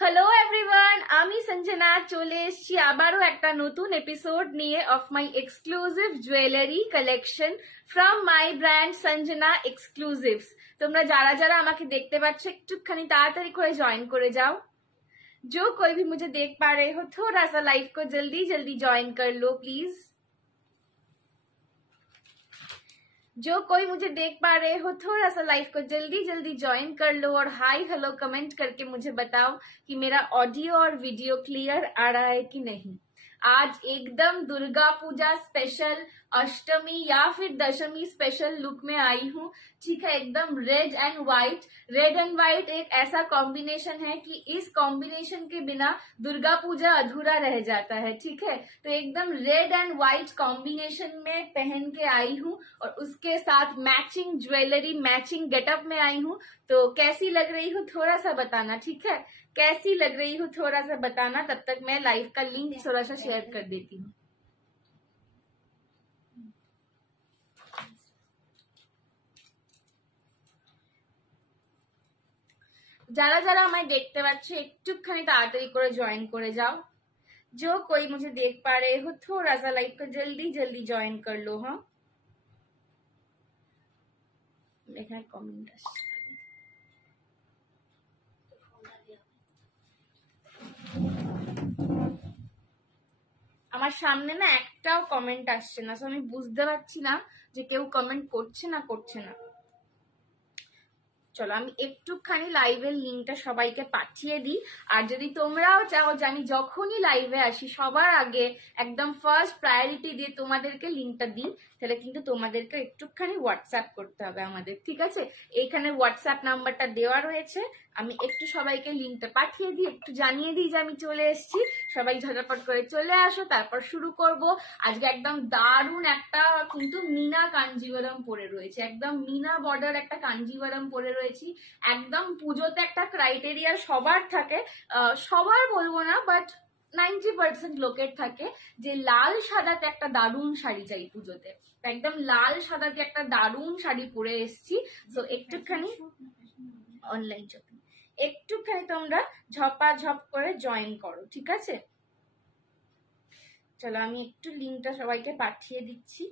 Hello everyone, আমি সঞ্জনা চলে এসেছি আবারও একটা নতুন এপিসোড নিয়ে of my exclusive jewellery collection from my brand Sanjana exclusives. তোমরা যারা যারা আমাকে দেখতে পাচ্ছ একটুখানি তাড়াতাড়ি করে জয়েন করে যাও। जो कोई भी मुझे देख पा रहे हो थोड़ा सा लाइव को जल्दी जल्दी ज्वाइन कर लो प्लीज। जो कोई मुझे देख पा रहे हो थोड़ा सा लाइव को जल्दी जल्दी ज्वाइन कर लो और हाय हेलो कमेंट करके मुझे बताओ कि मेरा ऑडियो और वीडियो क्लियर आ रहा है कि नहीं। आज एकदम दुर्गा पूजा स्पेशल अष्टमी या फिर दशमी स्पेशल लुक में आई हूँ। ठीक है, एकदम red and white. Red and white एक ऐसा कॉम्बिनेशन है कि इस कॉम्बिनेशन के बिना दुर्गा पूजा अधूरा रह जाता है। ठीक है, तो एकदम रेड एंड व्हाइट कॉम्बिनेशन में पहन के आई हूँ और उसके साथ मैचिंग ज्वेलरी मैचिंग गेटअप में आई हूँ। तो कैसी लग रही हूँ थोड़ा सा बताना। ठीक है, कैसी लग रही हूँ थोड़ा सा बताना। तब तक मैं लाइव का लिंक थोड़ा सा शेयर कर देती हूँ। যারা যারা আমায় দেখতে পাচ্ছ একটুখানি তাড়াতাড়ি করে জয়েন করে যাও। जो कोई मुझे देख पा रहे हो थोड़ा सा लाइव को जल्दी जल्दी ज्वाइन कर लो। हाँ, এখানে কমেন্ট আসছে। আমার সামনে না একটাও কমেন্ট আসছে না, আমি বুঝতে পারছি না যে কেউ কমেন্ট করছে না করছে না। চলো আমি একটুখানি লাইভের লিঙ্কটা সবাইকে পাঠিয়ে দিই। আর যদি তোমরাও চাও যে আমি যখনই লাইভে আসি সবার আগে একদম ফার্স্ট প্রায়োরিটি দিয়ে তোমাদেরকে লিঙ্কটা দিই, তাহলে কিন্তু তোমাদেরকে একটুখানি হোয়াটসঅ্যাপ করতে হবে আমাদের। ঠিক আছে, এইখানে হোয়াটসঅ্যাপ নাম্বারটা দেওয়া রয়েছে। আমি একটু সবাইকে লিঙ্কটা পাঠিয়ে দিই, একটু জানিয়ে দিই যে আমি চলে এসেছি। সবাই ঝটাপট করে চলে আসো, তারপর শুরু করব। আজকে একদম দারুণ একটা কিন্তু মিনা কাঞ্জিভারাম পরে রয়েছে, একদম মিনা বর্ডার একটা কাঞ্জিভারাম পরে রয়েছি। একদম পুজোতে একটা ক্রাইটেরিয়া সবার থাকে, সবার বলবো না বাট 90% লোকের থাকে যে লাল সাদাতে একটা দারুণ শাড়ি চাই পুজোতে। একদম লাল সাদাতে একটা দারুণ শাড়ি পরে এসেছি। তো একটুখানি অনলাইন শপিং একটুখানি তোমরা ঝপাঝপ করে জয়েন করো। ঠিক আছে, চলো আমি একটু লিঙ্কটা সবাইকে পাঠিয়ে দিচ্ছি।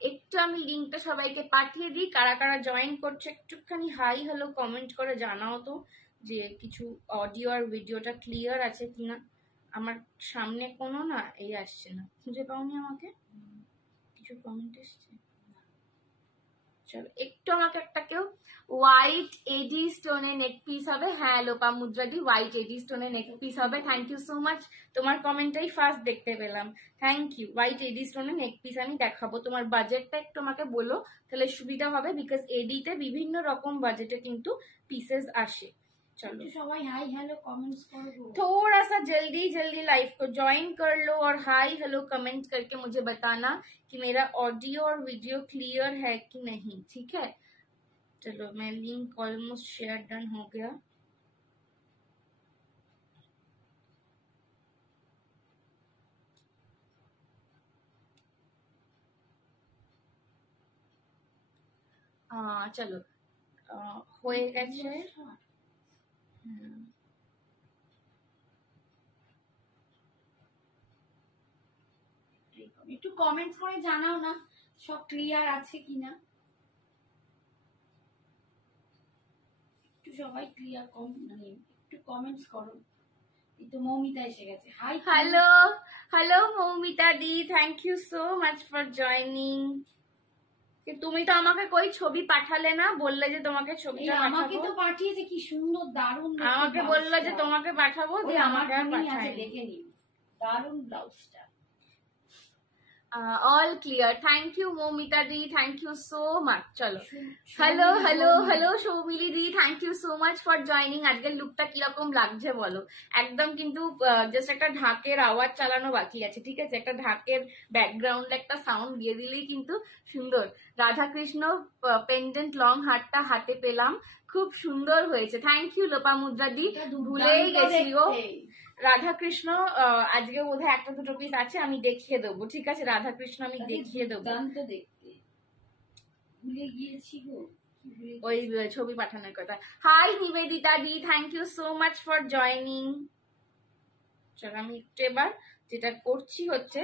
একটু আমি লিঙ্কটা সবাইকে পাঠিয়ে দিই। কারা কারা জয়েন করছো একটুখানি হাই হ্যালো কমেন্ট করে জানাও তো যে কিছু অডিও আর ভিডিওটা ক্লিয়ার আছে কিনা। আমার সামনে কোনো না এই আসছে না, খুঁজে পাওনি আমাকে, কিছু কমেন্ট এসছে। চলো একটু আমাকে একটা কেউ হোয়াইট এডি স্টোনে নেক পিস হবে। হ্যাঁ লোপা মুদ্রাদি, হোয়াইট এডি স্টোনে নেক পিস হবে। থ্যাংক ইউ সো মাচ, তোমার কমেন্টটাই ফার্স্ট দেখতে পেলাম। Thank you. হোয়াইট এডি স্টোনে নেক পিস আমি দেখাবো। তোমার বাজেটটা একটু আমাকে বলো, তাহলে সুবিধা হবে, বিকজ এডিতে বিভিন্ন রকম বাজেটে কিন্তু পিসেস আসে। चलो सबाई हाई हेलो कमेंट्स करो, थोड़ा सा जल्दी जल्दी लाइव को ज्वाइन कर लो और हाई हेलो कमेंट करके मुझे बताना कि मेरा ऑडियो और वीडियो क्लियर है कि नहीं। ठीक है, चलो मैं लिंक ऑलमोस्ट शेयर डन हो गया। चलो হয়ে গেছে। একটু কমেন্টস করে জানাও না সব ক্লিয়ার আছে কিনা, একটু সবাই ক্লিয়ার মানে একটু কমেন্টস করো। এই তো মৌমিতা এসে গেছে। হাই হ্যালো হ্যালো মৌমিতা দি, thank you so much for joining. তুমি তো আমাকে কই ছবি পাঠালে না, বললে যে তোমাকে ছবিটা আমাকে তো পাঠিয়েছে, কি সুন্দর দারুণ, আমাকে বললো যে তোমাকে পাঠাবো, দিয়ে আমাকে পাঠায় দেখে নি দারুণ ব্লাউজটা। All clear, thank you Moumita di, thank you so much. चलो hello hello hello Soumili di, thank you so much for joining. আজকের লুকটা কিরকম লাগছে বলো? একদম কিন্তু জাস্ট একটা ঢাকের আওয়াজ চালানো বাকি আছে। ঠিক আছে, একটা ঢাকের ব্যাকগ্রাউন্ডে একটা সাউন্ড দিয়ে দিলেই কিন্তু সুন্দর। রাধাকৃষ্ণ পেন্ডেন্ট লং হারটা হাতে পেলাম, খুব সুন্দর হয়েছে। থ্যাংক ইউ লোপা মুদ্রা দি, ভুলেই গেছি গো। রাধাকৃষ্ণ আজকে বোধহয় একটা দুটো পিস আছে, আমি দেখিয়ে দেবো, ঠিক আছে? রাধাকৃষ্ণ আমি দেখিয়ে দেবো, দেখতে ভুলে গিয়েছি গো, ওই ছবি পাঠানোর কথা। হাই নিবেদিতা দি, thank you so much for joining. চলো আমি একটু এবার যেটা করছি হচ্ছে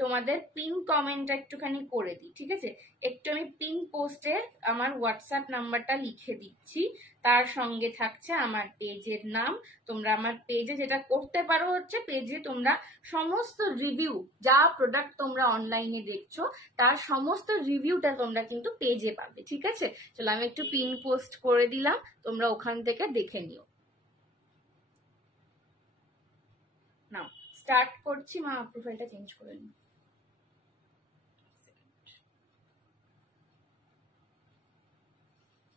তোমাদের পিন কমেন্টটা একটুখানি করে দিই, ঠিক আছে? একটু আমি পিন পোস্টে আমার হোয়াটসঅ্যাপ নাম্বারটা লিখে দিচ্ছি, তার সঙ্গে থাকছে আমার পেজের নাম। তোমরা আমার পেজে যেটা করতে পারো হচ্ছে পেজে তোমরা সমস্ত রিভিউ, যা প্রোডাক্ট তোমরা অনলাইনে দেখছো তার সমস্ত রিভিউটা তোমরা কিন্তু পেজে পাবে, ঠিক আছে? চলো আমি একটু পিন পোস্ট করে দিলাম, তোমরা ওখান থেকে দেখে নিও। নাও স্টার্ট করছি। মা প্রোফাইলটা চেঞ্জ করে নিই।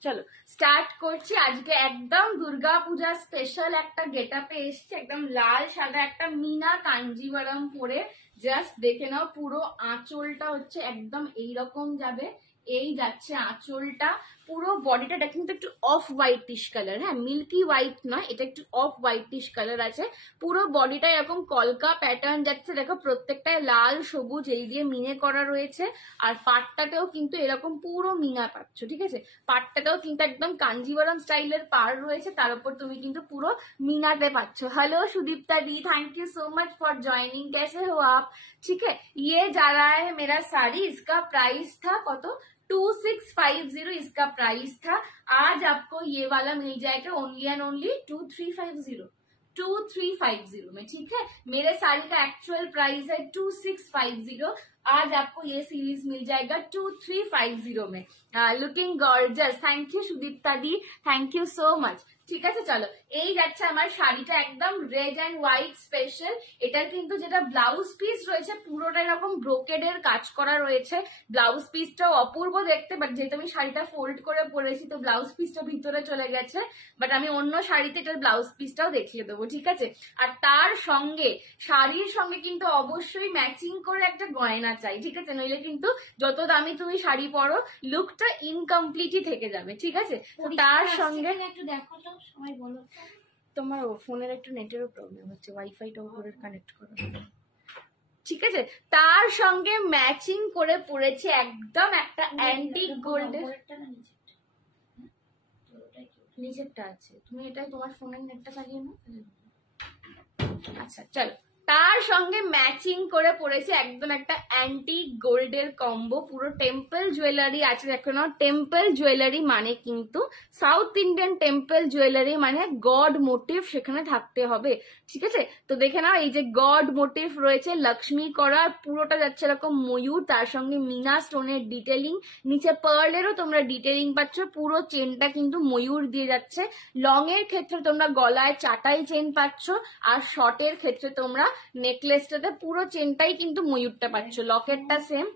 চলো স্টার্ট করছি। আজকে একদম দুর্গা পূজা স্পেশাল একটা গেট আপে এসছে, একদম লাল সাদা একটা মিনা কাঞ্জিভারম পরে। জাস্ট দেখে নাও, পুরো আঁচলটা হচ্ছে একদম এইরকম যাবে, এই যাচ্ছে আঁচলটা। পুরো বডিটা কিন্তু একটু অফ হোয়াইটিশ কালার, হ্যাঁ মিল্কি হোয়াইট নয়, এটা একটু অফ হোয়াইটিশ কালার আছে। পুরো বডিটা এরকম কলকা প্যাটার্ন যাচ্ছে, দেখো প্রত্যেকটায় লাল সবুজ এই দিয়ে মিনে করা রয়েছে। আর পাটটাতেও কিন্তু এরকম পুরো মিনা পাচ্ছ, ঠিক আছে? পাটটাতেও কিন্তু একদম কাঞ্জিভারম স্টাইলের পার রয়েছে, তার উপর তুমি কিন্তু পুরো মিনাতে পাচ্ছ। Hello Sudipta the, thank you so much for joining. कैसे हो आप? ठीक है, ये जा रहा है मेरा साड़ी, इसका प्राइस था कत 2650 इसका प्राइस था। आज आपको ये वाला मिल जाएगा ओनली एंड ओनली 2350 में, ठीक है? मेरे साड़ी का एक्चुअल प्राइस है 2650, आज आपको ये सीरीज मिल जाएगा 2350 में। Looking gorgeous, thank you Sudipta the, thank you so much. ঠিক আছে, চলো এই যাচ্ছে আমার শাড়িটা একদম রেড অ্যান্ড হোয়াইট স্পেশাল। এটার কিন্তু যেটা ব্লাউজ পিস রয়েছে পুরোটা এরকম ব্রোকেডের কাজ করা রয়েছে। ব্লাউজ পিসটাও অপূর্ব দেখতে, বাট যেহেতু আমি শাড়িটা ফোল্ড করে পরেছি তো ব্লাউজ পিসটা ভিতরে চলে গেছে, বাট আমি অন্য শাড়িতে এটার ব্লাউজ পিসটাও দেখিয়ে দেবো, ঠিক আছে? আর তার সঙ্গে শাড়ির সঙ্গে কিন্তু অবশ্যই ম্যাচিং করে একটা গয়না চাই, ঠিক আছে? নইলে কিন্তু যত দামি তুমি শাড়ি পরো লুকটা ইনকমপ্লিটই থেকে যাবে, ঠিক আছে? তো তার সঙ্গে একটু দেখো তো সবাই বলো। তোমার ফোনের একটু নেটেরও প্রবলেম হচ্ছে, ওয়াইফাইটা উপরে কানেক্ট করো, ঠিক আছে? তার সঙ্গে ম্যাচিং করে পড়েছে একদম একটা অ্যান্টিক গোল্ডের। নিচেরটা আছে, তুমি এটাই তোমার ফোনের নেটটা চালিয়ে নাও। আচ্ছা চলো, তার সঙ্গে ম্যাচিং করে পড়েছে একদম একটা অ্যান্টিক গোল্ডের কম্বো। পুরো টেম্পল জুয়েলারি আছে, দেখো না? টেম্পল জুয়েলারি মানে কিন্তু সাউথ ইন্ডিয়ান টেম্পল জুয়েলারি মানে গড মোটিভ সেখানে থাকতে হবে, ঠিক আছে? তো দেখে নাও, এই যে গড মোটিভ রয়েছে লক্ষ্মী করা, পুরোটা যাচ্ছে এরকম ময়ূর, তার সঙ্গে মিনা স্টোনের ডিটেলিং, নিচে পার্লেরও তোমরা ডিটেলিং পাচ্ছ। পুরো চেনটা কিন্তু ময়ূর দিয়ে যাচ্ছে। লং এর ক্ষেত্রে তোমরা গলায় চাটাই চেন পাচ্ছ, আর শর্টের ক্ষেত্রে তোমরা নেকলেসটাতে পুরো চেনটাই কিন্তু ময়ূরটা পাচ্ছ। লকেটটা সেম।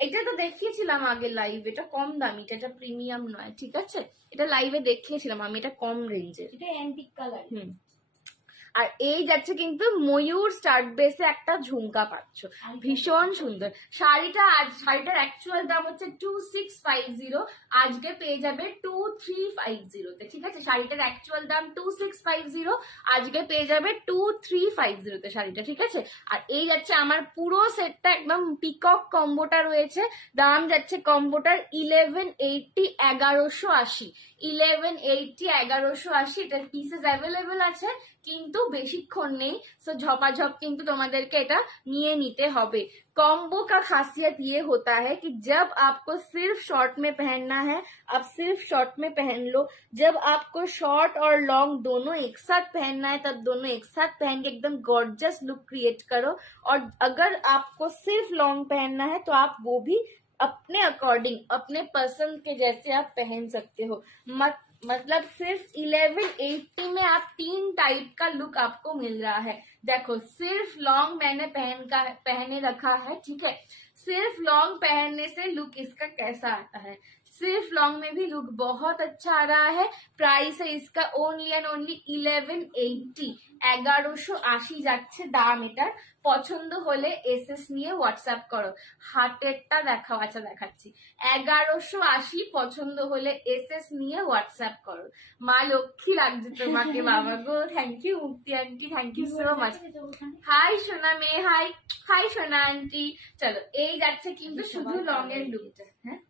এটা তো দেখিয়েছিলাম আগে লাইভ, এটা কম দামি, এটা প্রিমিয়াম নয়, ঠিক আছে? এটা লাইভে দেখিয়েছিলাম আমি, এটা কম রেঞ্জের, এটা অ্যান্টিক কালার। আর এই যাচ্ছে কিন্তু ময়ূর স্টার্ট বেসে একটা ঝুমকা পাচ্ছ, ভীষণ সুন্দর শাড়িটা। আজ শাড়িটার অ্যাকচুয়াল দাম হচ্ছে 2650, আজকে পেয়ে যাবে 2350 তে, ঠিক আছে? শাড়িটার অ্যাকচুয়াল দাম 2650, আজকে পেয়ে যাবে 2350 তে শাড়িটা, ঠিক আছে? আর এই যাচ্ছে আমার পুরো সেটটা একদম পিকক কম্বোটা রয়েছে, দাম যাচ্ছে কম্বোটার 1180, 1180, 1180, 1180। এটার পিসেস অ্যাভেলেবেল আছে কিন্তু বেশিক্ষণ নেই, সো ঝপাঝপ কিন্তু তোমাদেরকে এটা নিয়ে নিতে হবে। कॉम्बो का खासियत ये होता है कि जब आपको सिर्फ शॉर्ट में पहनना है आप सिर्फ शॉर्ट में पहन लो, जब आपको शॉर्ट और लॉन्ग दोनों एक साथ पहनना है तब दोनों एक साथ पहन के एकदम गॉर्जियस लुक क्रिएट करो। और अगर आपको सिर्फ लॉन्ग पहनना है तो आप वो भी अपने अकॉर्डिंग अपने पसंद के जैसे आप पहन सकते हो। मतलब सिर्फ 1180 में आप 3 टाइप का लुक आपको मिल रहा है। देखो सिर्फ लॉन्ग मैंने पहने रखा है, ठीक है? सिर्फ लॉन्ग पहनने से लुक इसका कैसा आता है, सिर्फ लॉन्ग में भी लुक बहुत अच्छा आ रहा है। प्राइस है इसका ओनली एंड ओनली 1180, 1180 যাচ্ছে দাম এটার। পছন্দ হলে এসএস নিয়ে হোয়াটসঅ্যাপ করো। হাতেরটা দেখাও, আচ্ছা দেখাচ্ছি। 1180 পছন্দ হলে এসএস নিয়ে হোয়াটসঅ্যাপ করো। মা লক্ষ্মী লাগছে তোমাকে বাবা গো। Thank you Mukti aunty, thank you so much. Hi সোনা মেয়ে, হাই হাই সোনা আন্টি। চলো এই যাচ্ছে কিন্তু শুধু লং এর লুকটা। হ্যাঁ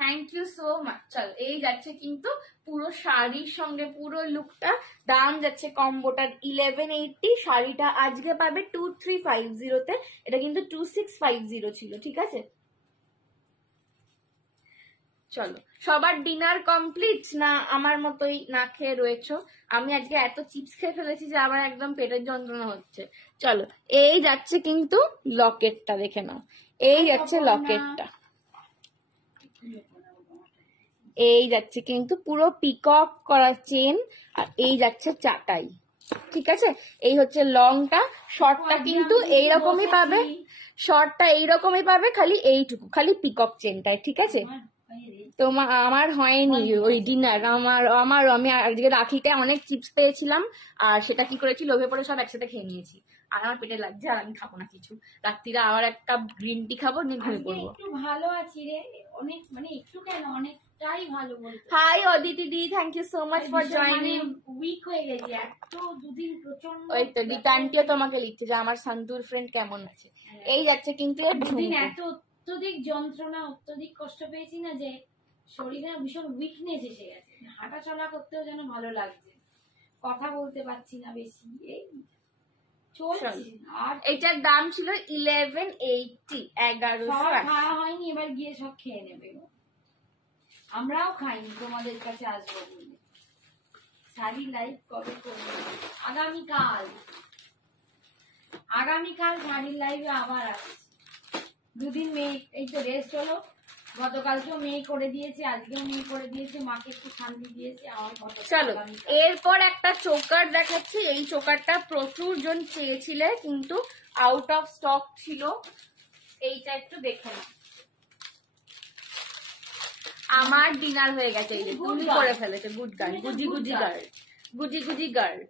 থ্যাংক ইউ সো মাচ। চলো এই যাচ্ছে কিন্তু পুরো শাড়ির সঙ্গে পুরো লুকটা। দাম যাচ্ছে কম্বোটার 1180, শাড়িটা আজকে পাবে 2350 তে, এটা কিন্তু 2650 ছিল, ঠিক আছে। চলো সবার ডিনার কমপ্লিট না আমার মতোই না খেয়ে রয়েছো? আমি আজকে এত চিপস খেয়ে ফেলেছি যে আমার একদম পেটের যন্ত্রণা হচ্ছে। চলো এই যাচ্ছে কিন্তু লকেটটা, দেখে নাও। এই যাচ্ছে লকেটটা, এই যাচ্ছে কিন্তু পুরো পিকক করা চেন, আর এই যাচ্ছে চাটাই, ঠিক আছে। এই হচ্ছে লংটা। শর্টটা কিন্তু এইরকমই পাবে, শর্টটা এইরকমই পাবে, খালি এইটুকু, খালি পিকক চেনটাই, ঠিক আছে। তোমার আমার হয়নি ওই ডিনার, আমি আজকে রাখিতে অনেক চিপস পেয়েছিলাম, আর সেটা কি করেছি, লোভে পড়ে সব একসাথে খেয়ে নিয়েছি। আর আমার পেটে লাগছে, আর আমি খাবো না কিছু। রাত্রিরে আবার এক কাপ গ্রিন টি খাবো, নিয়ে ঘুমিয়ে পড়বো। একটু ভালো আছি রে, অনেক মানে একটু কেন অনেকটাই ভালো বলতে। হাই অদিতি দি, thank you so much for joining. Weak হয়ে গেছি এত দুদিন প্রচন্ড। ওই তো রিতান্টিও তোমাকে লিখছে যে আমার সন্তুর ফ্রেন্ড কেমন আছে। এই যাচ্ছে কিন্তু দুদিন এত অত্যধিক যন্ত্রণা, অত্যধিক কষ্ট পেয়েছি না, যে শরীরে ভীষণ উইকনেস এসে গেছে। হাঁটা চলা করতেও যেন ভালো লাগছে, কথা বলতে পারছি না বেশি, এই চলছে। আর এটার দাম ছিল 1180, 1180। খাওয়া হয়নি, এবার গিয়ে সব খেয়ে নেবে। আমরাও খাইনি, তোমাদের কাছে আসবো বলে। শাড়ি লাইভ কবে করবো? আগামীকাল শাড়ির লাইভে আবার আসছি। দুদিন মেয়ে এই তো রেস্ট হলো, গতকালকেও মেয়ে করে দিয়েছে, আজকেও মেয়ে করে দিয়েছে, মাকে একটু শান্তি দিয়েছে। চলো এরপর একটা চোকার দেখাচ্ছি। এই চোকারটা প্রচুর জন চেয়েছিলে কিন্তু আউট অফ স্টক ছিল। এইটা একটু দেখে নাও। আমার ডিনার হয়ে গেছে, এই যে তুমি করে ফেলেছে। গুড গার্ল, গুজি গুজি গার্ল, গুজি গুজি গার্ল।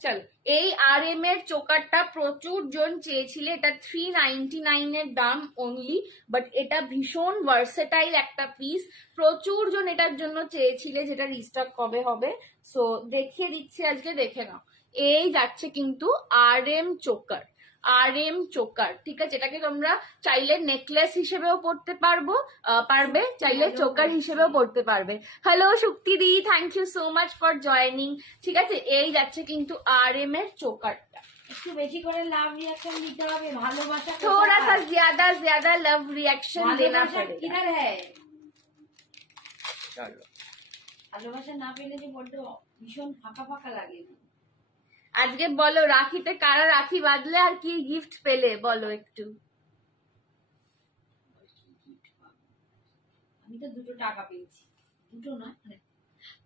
চল এই RM এর চোকারটা প্রচুর জন চেয়েছিলে, এটা 399 এর দাম অনলি, বাট এটা ভীষণ ভার্সেটাইল একটা পিস। প্রচুর জন এটার জন্য চেয়েছিলে, যেটা রিস্টক কবে হবে, সো দেখিয়ে দিচ্ছি আজকে, দেখে নাও। এই যাচ্ছে কিন্তু RM চোকার, RM চোকার, ঠিক আছে। এটাকে তোমরা চাইলে নেকলেস হিসেবেও পড়তে পারবে, চাইলে চোকার হিসেবেও পড়তে পারবে। হ্যালো শুক্তি দি, thank you so much for joining, ঠিক আছে। এই যাচ্ছে কিন্তু RM এর চোকারটা। একটু বেশি করে লাভ রিয়াকশন দিতে হবে, ভালোবাসা थोड़ा सा ज्यादा लव रिएक्शन देना पड़ेगा। किधर है? চলো ভালোবাসা না পেলে যে বড্ড ভীষণ ফাঁকা ফাঁকা লাগে। আজকে বলো রাখিতে কারা রাখি বাঁধলে আর কি গিফট পেলে, বলো একটু। আমি তো 2 টাকা পেয়েছি, 2 না,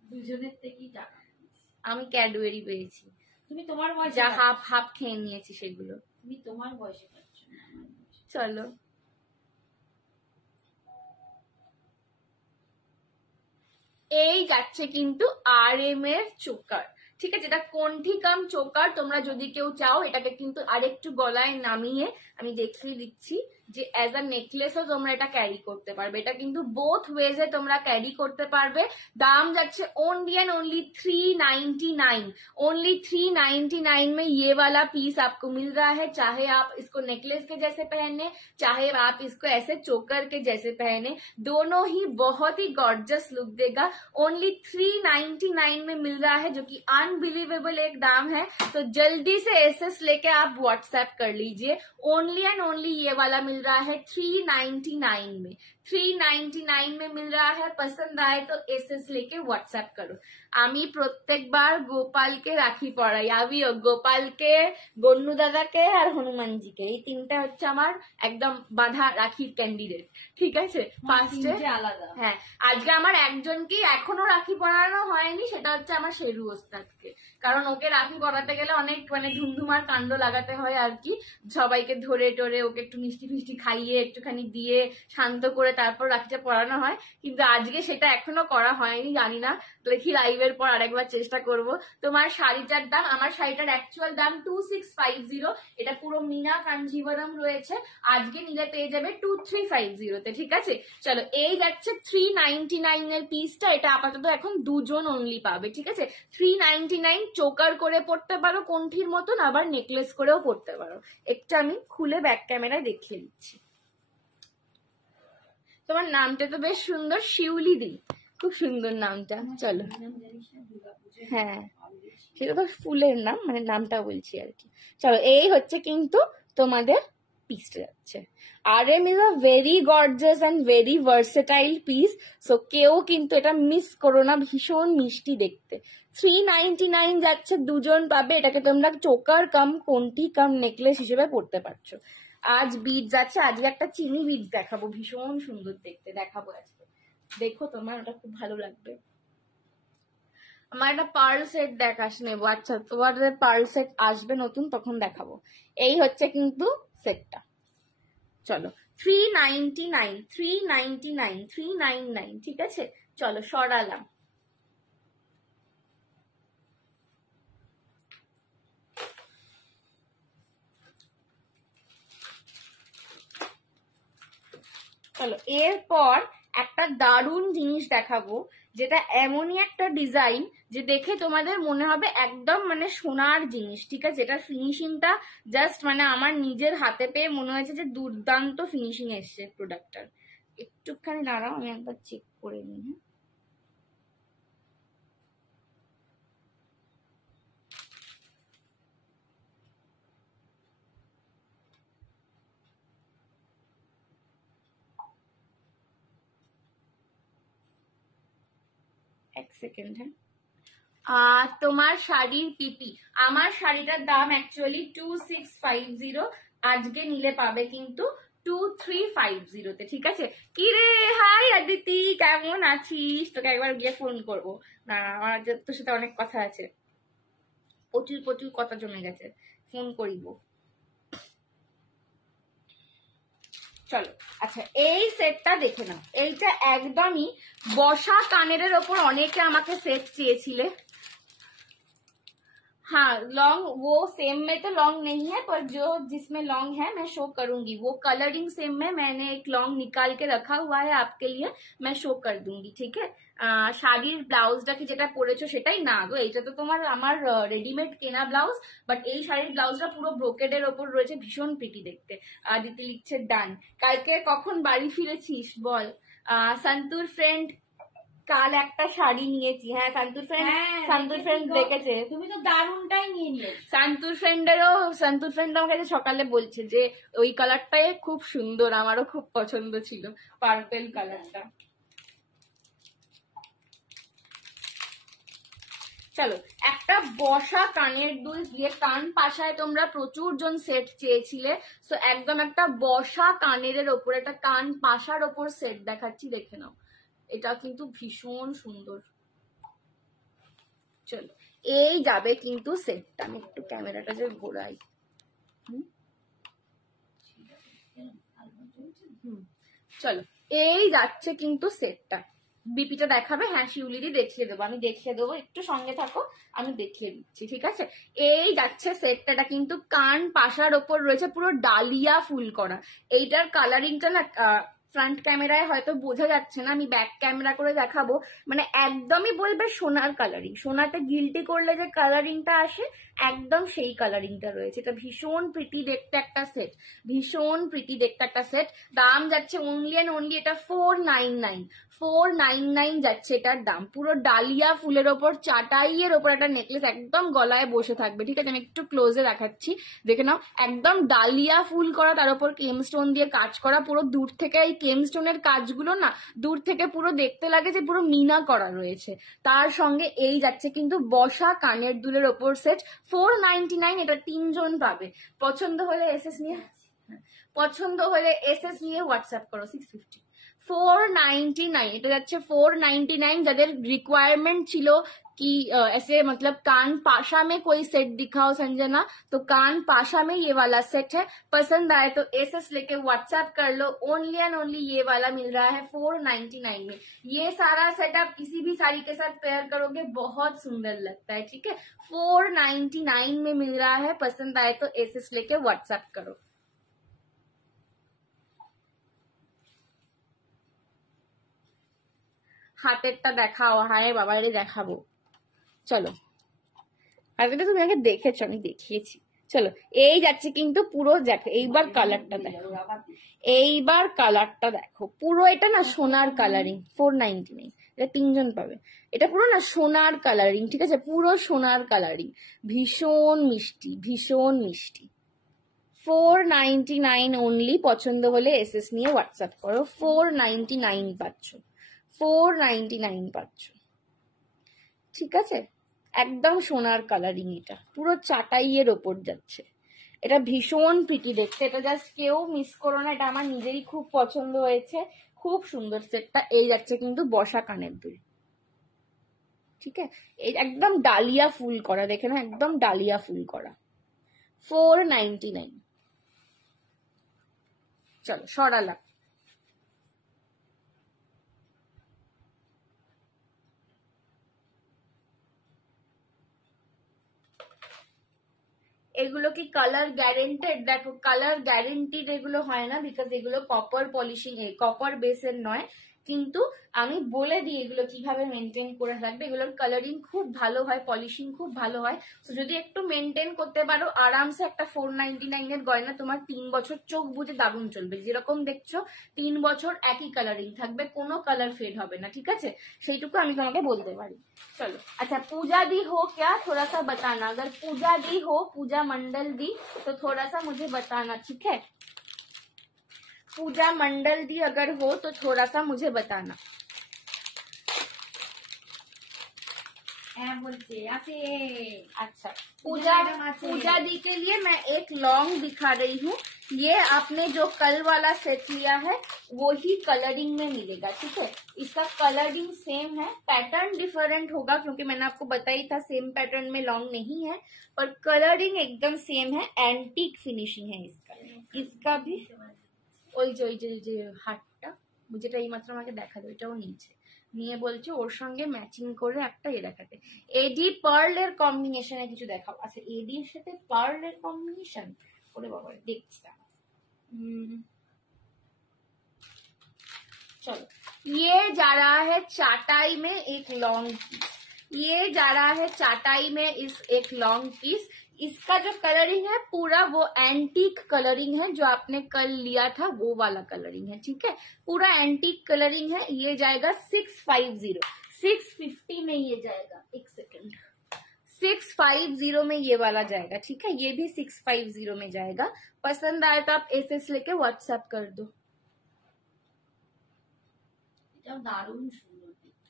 দুজনের থেকেই টাকা পেয়েছি। আমি ক্যাডবেরি পেয়েছি। তুমি তোমার বয়সে যা হাফ হাফ খেয়ে নিয়েছি সেগুলো। তুমি তোমার বয়সে পাচ্ছ না। চলো এই যাচ্ছে কিন্তু RM এর চোকার, ঠিক আছে। এটা কণ্ঠি কাম চোকার। তোমরা যদি কেউ চাও এটাকে কিন্তু আরেকটু গলায় নামিয়ে আমি দেখিয়ে দিচ্ছি যে অ্যাজ আ নেকলেসও তোমরা এটা ক্যারি করতে পারবে। এটা কিন্তু বোথ ওয়েজে তোমরা ক্যারি করতে পারবে। দাম যাচ্ছে ओनली एंड ओनली 399, ओनली 399 में ये वाला पीस आपको मिल रहा है। चाहे आप इसको नेकलेस के जैसे पहने, चाहे आप इसको ऐसे चोकर के जैसे पहने, दोनों ही बहुत ही गॉर्जियस लुक देगा। ओनली 399 में मिल रहा है, जो कि अनबिलीवेबल एक दाम है। तो जल्दी से एसएस लेके आप व्हाट्सएप कर लीजिए। ओनली एंड ओनली ये वाला मिल रहा है 399 में। 399 में मिल रहा है, पसंद आए तो एसएस लेके व्हाट्सएप करो। আমি প্রত্যেকবার গোপালকে রাখি পরাই, আমিও গোপালকে, গন্নু দাদাকে আর হনুমানজিকে, এই তিনটা হচ্ছে আমার একদম বাঁধা রাখির ক্যান্ডিডেট, ঠিক আছে। ফার্স্টে আলাদা, হ্যাঁ, আজকে আমার একজনকে এখনো রাখি পরানো হয়নি, সেটা হচ্ছে আমার শেরু ওস্তাদকে, কারণ ওকে রাখি পরাতে গেলে অনেক মানে ধুমধুমার কাণ্ড লাগাতে হয় আর কি, সবাইকে ধরে টরে ওকে একটু মিষ্টি ফিষ্টি খাইয়ে একটুখানি দিয়ে শান্ত করে তারপর রাখিটা পরানো হয়, কিন্তু আজকে সেটা এখনো করা হয়নি, জানি না, দেখি লাইভের পর আরেকবার চেষ্টা করব। তোমার শাড়িটার দাম, আমার শাড়িটার অ্যাকচুয়াল দাম 2650, এটা পুরো মিনা কাঞ্জিভরম রয়েছে, আজকে নিলে পেয়ে যাবে 2350 ঠিক আছে। চলো, এই যাচ্ছে 399 এর পিসটা, এটা আপাতত এখন দুজন অনলি পাবে, ঠিক আছে। 399, চোকার করে পড়তে পারো কণ্ঠির মতন, আবার নেকলেস করেও পড়তে পারো। একটা আমি খুলে ব্যাক ক্যামেরায় দেখিয়ে দিচ্ছি। তোমার নামটা তো বেশ সুন্দর, শিউলি দি, খুব সুন্দর নামটা। চলো, হ্যাঁ সেটা তো ফুলের নাম, মানে নামটা বলছি আর কি। চলো, এই হচ্ছে কিন্তু তোমাদের পিসটা যাচ্ছে। RM is a very gorgeous and very versatile piece, so কেউ কিন্তু এটা মিস করো না, ভীষণ মিষ্টি দেখতে। 399 যাচ্ছে, দুজন পাবে, এটাকে তোমরা চোকার কাম কোন্টি কাম নেকলেস হিসেবে পড়তে পারছো। আজ বিট যাচ্ছে, আজকে একটা চিনি বিট দেখাবো, ভীষণ সুন্দর দেখতে দেখাবো আজকে, দেখো তোমার ওটা খুব ভালো লাগবে। আমার একটা পার্ল সেট দেখাস নেবো, আচ্ছা তোমাদের পার্ল সেট আসবে নতুন, তখন দেখাবো। এই হচ্ছে কিন্তু সেটটা। চলো, 399, 399, 399, ঠিক আছে। চলো, সরালাম। চলো, এরপর একটা দারুণ জিনিস দেখাবো, যেটা এমনই একটা ডিজাইন যে দেখে তোমাদের মনে হবে একদম মানে সোনার জিনিস, ঠিক আছে। এটা ফিনিশিংটা জাস্ট মানে আমার নিজের হাতে পেয়ে মনে হয়েছে যে দুর্দান্ত ফিনিশিং এসছে প্রোডাক্টটার। একটুখানি দাঁড়াও, আমি একবার চেক করে নিই। হ্যাঁ, এক সেকেন্ড। হ্যাঁ, তোমার শাড়ির পিপি, আমার শাড়িটার দাম অ্যাকচুয়ালি 2650, আজকে নিলে পাবে কিন্তু 2350 ঠিক আছে। কি রে, হাই আদিতি, কেমন আছিস? তোকে একবার গিয়ে ফোন করবো, না আমার তোর সাথে অনেক কথা আছে, প্রচুর প্রচুর কথা জমে গেছে, ফোন করিব। চলো, আচ্ছা এই সেটটা দেখে নাও, এইটা একদমই বসা কানের ওপর অনেকে আমাকে সেট চেয়েছিলে। हाँ, लॉन्ग वो सेम में तो लॉन्ग नहीं है, पर जो जिसमें लॉन्ग है मैं शो करूंगी, वो कलरिंग सेम में मैंने एक लॉन्ग निकाल के रखा हुआ है आपके लिए, मैं शो कर दूंगी, ठीक है। শাড়ির ব্লাউজটা কি যেটা পরেছো সেটাই না গো, এইটা তো তোমার আমার রেডিমেড কেনা ব্লাউজ, বাট এই শাড়ির ব্লাউজটা পুরো ব্রোকেডের ওপর রয়েছে, ভীষণ প্রিটি দেখতে। দিদি লিখছে ডান। কালকে কখন বাড়ি ফিরেছিস বল? সন্তুর ফ্রেন্ড কাল একটা শাড়ি নিয়েছি, হ্যাঁ শান্তুর ফ্রেন্ড দেখেছে, তুমি তো দারুনটাই নিয়ে নিয়েছো। শান্তুর ফ্রেন্ড আমার কাছে সকালে বলছে যে ওই কালারটাই খুব সুন্দর, আমারও খুব পছন্দ ছিল পার্পেল কালারটা। চলো, একটা বসা কানের দুল দিয়ে কান পাশায় তোমরা প্রচুর জন সেট চেয়েছিলে, তো একদম একটা বসা কানের ওপর একটা কান পাশার ওপর সেট দেখাচ্ছি, দেখে নাও, এটা কিন্তু ভীষণ সুন্দর। চলো, এই যাবে কিন্তু সেটটা, আমি একটু ক্যামেরাটা যে ঘোরাই। চলো, এই যাচ্ছে কিন্তু সেটটা। বিপিটা দেখাবে? হ্যাঁ শিউলিদি দেখিয়ে দেবো, আমি দেখিয়ে দেবো, একটু সঙ্গে থাকো, আমি দেখিয়ে দিচ্ছি, ঠিক আছে। এই যাচ্ছে সেটটা, কিন্তু কান পাশার ওপর রয়েছে পুরো ডালিয়া ফুল করা। এইটার কালারিংটা না ফ্রন্ট ক্যামেরায় হয়তো বোঝা যাচ্ছে না, আমি ব্যাক ক্যামেরা করে দেখাবো, মানে একদমই বলবে সোনার কালারিং, সোনাতে গিল্টি করলে যে কালারিংটা আসে একদম সেই কালারিংটা রয়েছে। এটা ভীষণ প্রিটি দেখতে একটা সেট, ভীষণ প্রিটি দেখতে একটা সেট। দাম যাচ্ছে অনলি অ্যান্ড অনলি, এটা 499 যাচ্ছে এটার দাম। পুরো ডালিয়া ফুলের ওপর চাটাইয়ের ওপর একটা নেকলেস একদম গলায় বসে থাকবে, ঠিক আছে। আমি একটু ক্লোজে দেখাচ্ছি, দেখে নাও, একদম ডালিয়া ফুল করা, তার উপর কেম স্টোন দিয়ে কাজ করা, পুরো দূর থেকে এই কেমস্টোনের কাজগুলো না দূর থেকে পুরো দেখতে লাগে যে পুরো মিনা করা রয়েছে। তার সঙ্গে এই যাচ্ছে কিন্তু বসা কানের দুলের ওপর সেট, 499, এটা 3 জন পাবে। পছন্দ হলে এসএস নিয়ে হোয়াটসঅ্যাপ করো। 650, 499, এটা যাচ্ছে 499। যাদের रिक्वायरमेंट ছিল कि ऐसे मतलब कान पाशा में कोई सेट दिखाओ संजना, तो कान पाशा में ये वाला सेट है। पसंद आए तो एसएस लेके व्हाट्सएप कर लो। ओनली एंड ओनली ये वाला मिल रहा है 499 में। ये सारा सेट आप किसी भी साड़ी के साथ पेयर करोगे, बहुत सुंदर लगता है। ठीक है, 499 में मिल रहा है। पसंद आए तो एसएस लेके व्हाट्सएप करो। হাতেরটা দেখাও। হায় বাবা, রে দেখাবো, চলো। হাতেরটা তুমি আগে দেখেছো, আমি দেখিয়েছি। চলো, এই যাচ্ছে কিন্তু পুরো দেখো, এইবার কালারটা দেখো, এইবার কালারটা দেখো। পুরো এটা না সোনার কালারিং, 499, এটা 3 জন পাবে। এটা পুরো না সোনার কালারিং, ঠিক আছে, পুরো সোনার কালারিং, ভীষণ মিষ্টি, ভীষণ মিষ্টি। 499 অনলি। পছন্দ হলে এসএস নিয়ে হোয়াটসঅ্যাপ করো। 499 পাচ্ছ, 499 পাচ্ছ, ঠিক আছে। একদম সোনার কালারিং, এটা পুরো চাটাইয়ের ওপর যাচ্ছে। এটা ভীষণ প্রিটি দেখতে, এটা জাস্ট কেউ মিস করো না, এটা আমার নিজেরই খুব পছন্দ হয়েছে, খুব সুন্দর সেটটা। এই যাচ্ছে কিন্তু বসা কানের দুল, ঠিক আছে, এই একদম ডালিয়া ফুল করা, দেখে না, একদম ডালিয়া ফুল করা। 499। চলো সরালা। এগুলো কি কালার গ্যারেন্টেড? দেখো, কালার গ্যারেন্টিড এগুলো হয় না, বিকজ এগুলো কপার পলিশিং, কপার বেসের নয়। কিন্তু আমি বলে দিই এগুলো কিভাবে মেনটেন করে রাখবে। এগুলোর কালারিং খুব ভালো হয়, পলিশিং খুব ভালো হয়। তো যদি একটু মেনটেন করতে পারো, আরামসে একটা 499 এর গয়না তোমার 3 বছর চোখ বুঝে দারুণ চলবে। যেরকম দেখছো 3 বছর একই কালারিং থাকবে, কোনো কালার ফেড হবে না, ঠিক আছে, সেইটুকু আমি তোমাকে বলতে পারি। चलो, अच्छा, पूजा दी हो क्या, थोड़ा सा बताना। अगर पूजा दी हो, पूजा मंडल दी, तो थोड़ा सा मुझे बताना, ठीक है। पूजा मंडल दी अगर हो तो थोड़ा सा मुझे बताना। अच्छा, पूजा दी के लिए मैं एक लॉन्ग दिखा रही हूँ। ये आपने जो कल वाला सेट लिया है वही कलरिंग में मिलेगा, ठीक है। इसका कलरिंग सेम है, पैटर्न डिफरेंट होगा क्योंकि मैंने आपको बताई था सेम पैटर्न में लॉन्ग नहीं है, और कलरिंग एकदम सेम है, एंटीक फिनिशिंग है इसका। इसका भी ওই যে হাটটা যেটা এই মাত্র আমাকে দেখালো, এটাও নিয়েছে, নিয়ে বলছে ওর সঙ্গে ম্যাচিং করে একটা এ দেখাতে। এডি পার্ল এর কম্বিনেশনে কিছু দেখাও। আচ্ছা, এডির সাথে পার্ল এর কম্বিনেশন, ওরে বাবা, দেখছি। चलो, ये जा रहा है चाटाई में एक लॉन्ग पीस, ये जा रहा है चाटाई में इस एक लॉन्ग पीस। इसका जो कलरिंग है पूरा वो एंटीक कलरिंग है, जो आपने कल लिया था वो वाला कलरिंग है, ठीक है, पूरा एंटीक कलरिंग है। ये जाएगा 650, 650 में ये जाएगा, एक सेकंड, 650 में ये वाला जाएगा, ठीक है, ये भी 650 में जाएगा। पसंद आए तो आप एसएस लेके व्हाट्सएप कर दो। এটা দারুণ সুন্দর দেখতে,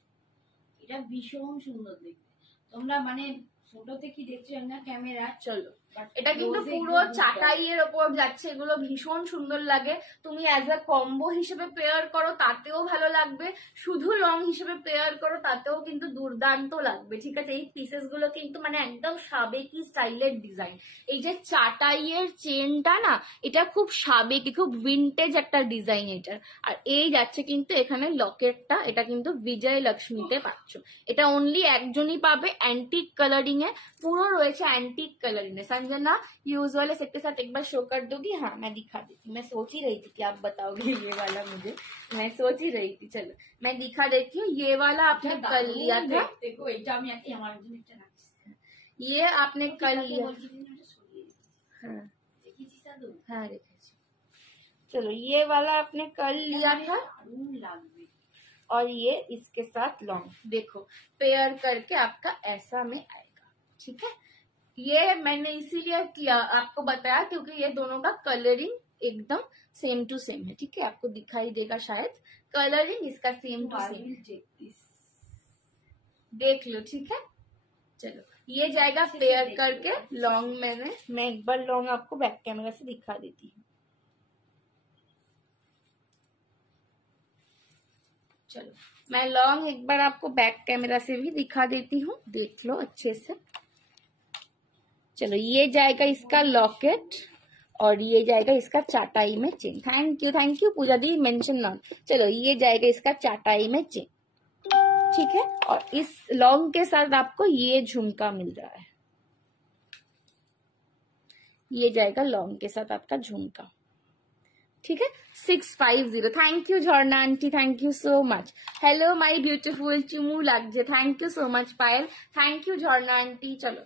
এটা ভীষণ সুন্দর দেখতে। তোমরা মানে ফটোতে কি দেখছো না ক্যামেরা, চলো, এটা কিন্তু পুরো চাটাইয়ের ওপর যাচ্ছে, এগুলো ভীষণ সুন্দর লাগে। তুমি অ্যাজ আ কম্বো হিসেবে পেয়ার করো তাতেও ভালো লাগবে, শুধু লং হিসেবে পেয়ার করো তাতেও কিন্তু দুর্দান্ত লাগবে, ঠিক আছে। এই পিসেস গুলো কিন্তু মানে একদম সাবেকি স্টাইলের ডিজাইন। এই যে চাটাইয়ের চেনটা না, এটা খুব সাবেকি, খুব ভিন্টেজ একটা ডিজাইন এটার। আর এই যাচ্ছে কিন্তু এখানে লকেটটা, এটা কিন্তু বিজয় লক্ষ্মীতে পাচ্ছ। এটা অনলি একজনই পাবে, অ্যান্টিক কালারিং এ পুরো রয়েছে, অ্যান্টিক কালারিং এ। संजना, यूज वाले सेट के साथ एक बार शो कर दोगी? हाँ, मैं दिखा देती। मैं सोच ही रही थी कि आप बताओगे ये वाला, मुझे मैं सोच ही रही थी। चलो मैं दिखा देती हूँ। ये वाला आपने कल लिया था, ये आपने कल लिया, हाँ देखिए। चलो, ये वाला आपने कल लिया था, और ये इसके साथ लॉन्ग, देखो पेयर करके आपका ऐसा में आएगा, ठीक है। ये मैंने इसीलिए किया, आपको बताया, क्योंकि ये दोनों का कलरिंग एकदम सेम टू सेम है, ठीक है, आपको दिखाई देगा शायद, कलरिंग इसका सेम टू सेम, देख लो, ठीक है। चलो ये जाएगा पेयर करके लॉन्ग, मैं एक बार लॉन्ग आपको बैक कैमरा से दिखा देती हूँ। चलो मैं लॉन्ग एक बार आपको बैक कैमरा से भी दिखा देती हूँ, देख लो अच्छे से। चलो ये जाएगा इसका लॉकेट और ये जाएगा इसका चाटाई में चेन। थैंक यू पूजा दी, मेंशन ना। चलो ये जाएगा इसका चाटाई में चेन, ठीक है। और इस लॉन्ग के साथ आपको ये झुमका मिल रहा है, ये जाएगा लॉन्ग के साथ आपका झुमका, ठीक है। 650। Thank you Jharna aunty, thank you so much. Hello my beautiful चुमू লাগছে, thank you so much Payal, thank you Jharna aunty. চলো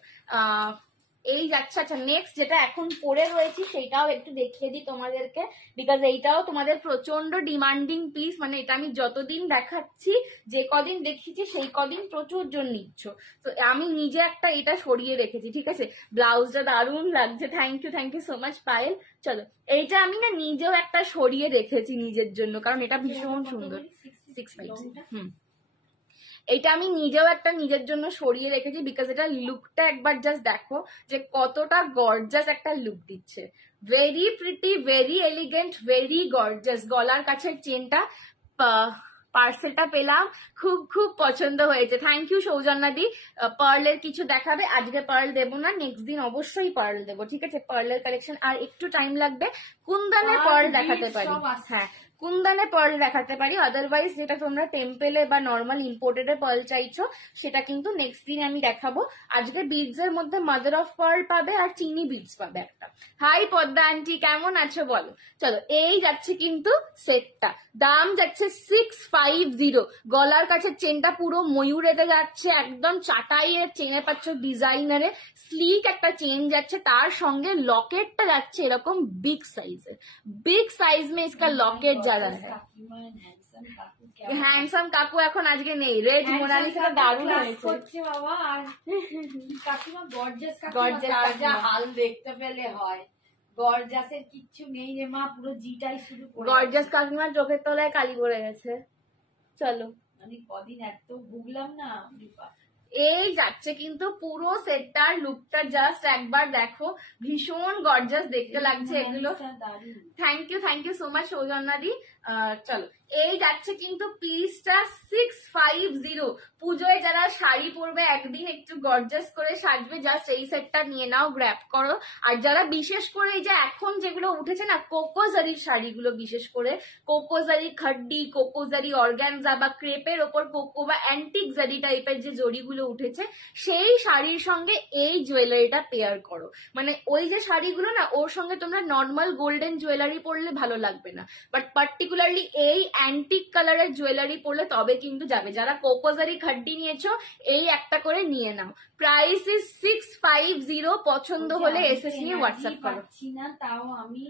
এই আচ্ছা আচ্ছা নেক্সট যেটা এখন পরে রয়েছি সেটাও একটু দেখিয়ে দিই তোমাদেরকে, বিকজ এইটাও তোমাদের প্রচন্ড ডিমান্ডিং পিস, মানে এটা আমি যতদিন দেখাচ্ছি, যে কদিন দেখিয়েছি সেই কদিন প্রচুর জন নিচ্ছ, তো আমি নিজে একটা এটা সরিয়ে রেখেছি, ঠিক আছে। ব্লাউজটা দারুণ লাগছে, thank you so much Payel. চলো এইটা আমি না নিজেও একটা সরিয়ে রেখেছি নিজের জন্য, কারণ এটা ভীষণ সুন্দর। 650। এটা আমি নিজেও একটা নিজের জন্য সরিয়ে রেখেছি, বিকজ এটা লুকটা একবার জাস্ট দেখো যে কতটা গর্জাস একটা লুক দিচ্ছে। Very pretty, very elegant, very gorgeous. গলার কাছের চেনটা, পার্সেলটা পেলাম, খুব খুব পছন্দ হয়েছে, থ্যাংক ইউ সৌজন্যাদি। পার্লের কিছু দেখাবে, আজকে পার্ল দেবো না, নেক্সট দিন অবশ্যই পার্ল দেবো, ঠিক আছে। পার্লের কালেকশন আর একটু টাইম লাগবে, কুন্দনে পার্ল দেখাতে পারি, হ্যাঁ কুন্দনে পার্ল দেখাতে পারি, আদারওয়াইজ যেটা তোমরা টেম্পেলে বা নর্মাল ইম্পোর্টেডে পার্ল চাইছো সেটা কিন্তু নেক্সট দিন আমি দেখাবো। আজকে বিডস এর মধ্যে মাদার অফ পার্ল পাবে আর চিনি বিডস পাবে একটা। হাই পদ্মা আন্টি, কেমন আছো বলো। চলো এই যাচ্ছে কিন্তু সেটটা, দাম যাচ্ছে 650। গলার কাছে চেনটা পুরো ময়ূরেতে যাচ্ছে, একদম চাটাইয়ের চেনে পাচ্ছ, ডিজাইনারে স্লিক একটা চেন যাচ্ছে, তার সঙ্গে লকেটটা যাচ্ছে এরকম বিগ সাইজের, বিগ সাইজ মে इसका লকেট যা रहा है। হ্যান্ডসাম কাকু এখন আজকে নেই, রেড মোনালিসা দারুণ হয়েছে বাবা। আর কাকিমা গর্জাস, গর্জাস যা হাল দেখতে পেলে হয়, গর্জাসের কিচ্ছু নেই রে মা, পুরো জিটাই শুরু করে। গর্জাস কাকিমার চোখের তলায় কালি পড়ে গেছে। চলো আমি কদিন এত ভুগলাম না দীপা। এই যাচ্ছে কিন্তু পুরো সেটটার লুকটা জাস্ট একবার দেখো, ভীষণ গর্জাস দেখতে লাগছে এগুলো। থ্যাংক ইউ সো মাচ সৌজন্যাদি। চলো এই যাচ্ছে কিন্তু পিসটা 650। পুজোয় যারা শাড়ি পরবে, একদিন একটু গর্জাস করে সাজবে, জাস্ট এই সেটটা নিয়ে নাও, গ্র্যাব করো। আর যারা বিশেষ করে এই যে এখন যেগুলো উঠেছে না কোকোজারির শাড়িগুলো, বিশেষ করে কোকোজারি খড্ডি, কোকোজারি অর্গানজা বা ক্রেপের ওপর কোকো বা অ্যান্টিক জারি টাইপের যে জরিগুলো উঠেছে, সেই শাড়ির সঙ্গে এই জুয়েলারিটা পেয়ার করো। মানে ওই যে শাড়িগুলো না, ওর সঙ্গে তোমরা নর্মাল গোল্ডেন জুয়েলারি পরলে ভালো লাগবে না, বাট পার্টিকুলারলি এই অ্যান্টিক কালারের জুয়েলারি পরলে তবে কিন্তু যাবে। যারা কোকোজারি খড্ডি নিয়েছো এই একটা করে নিয়ে নাও। Price is 650। পছন্দ হলে এসএস নিয়ে হোয়াটসঅ্যাপ করো। না তাও আমি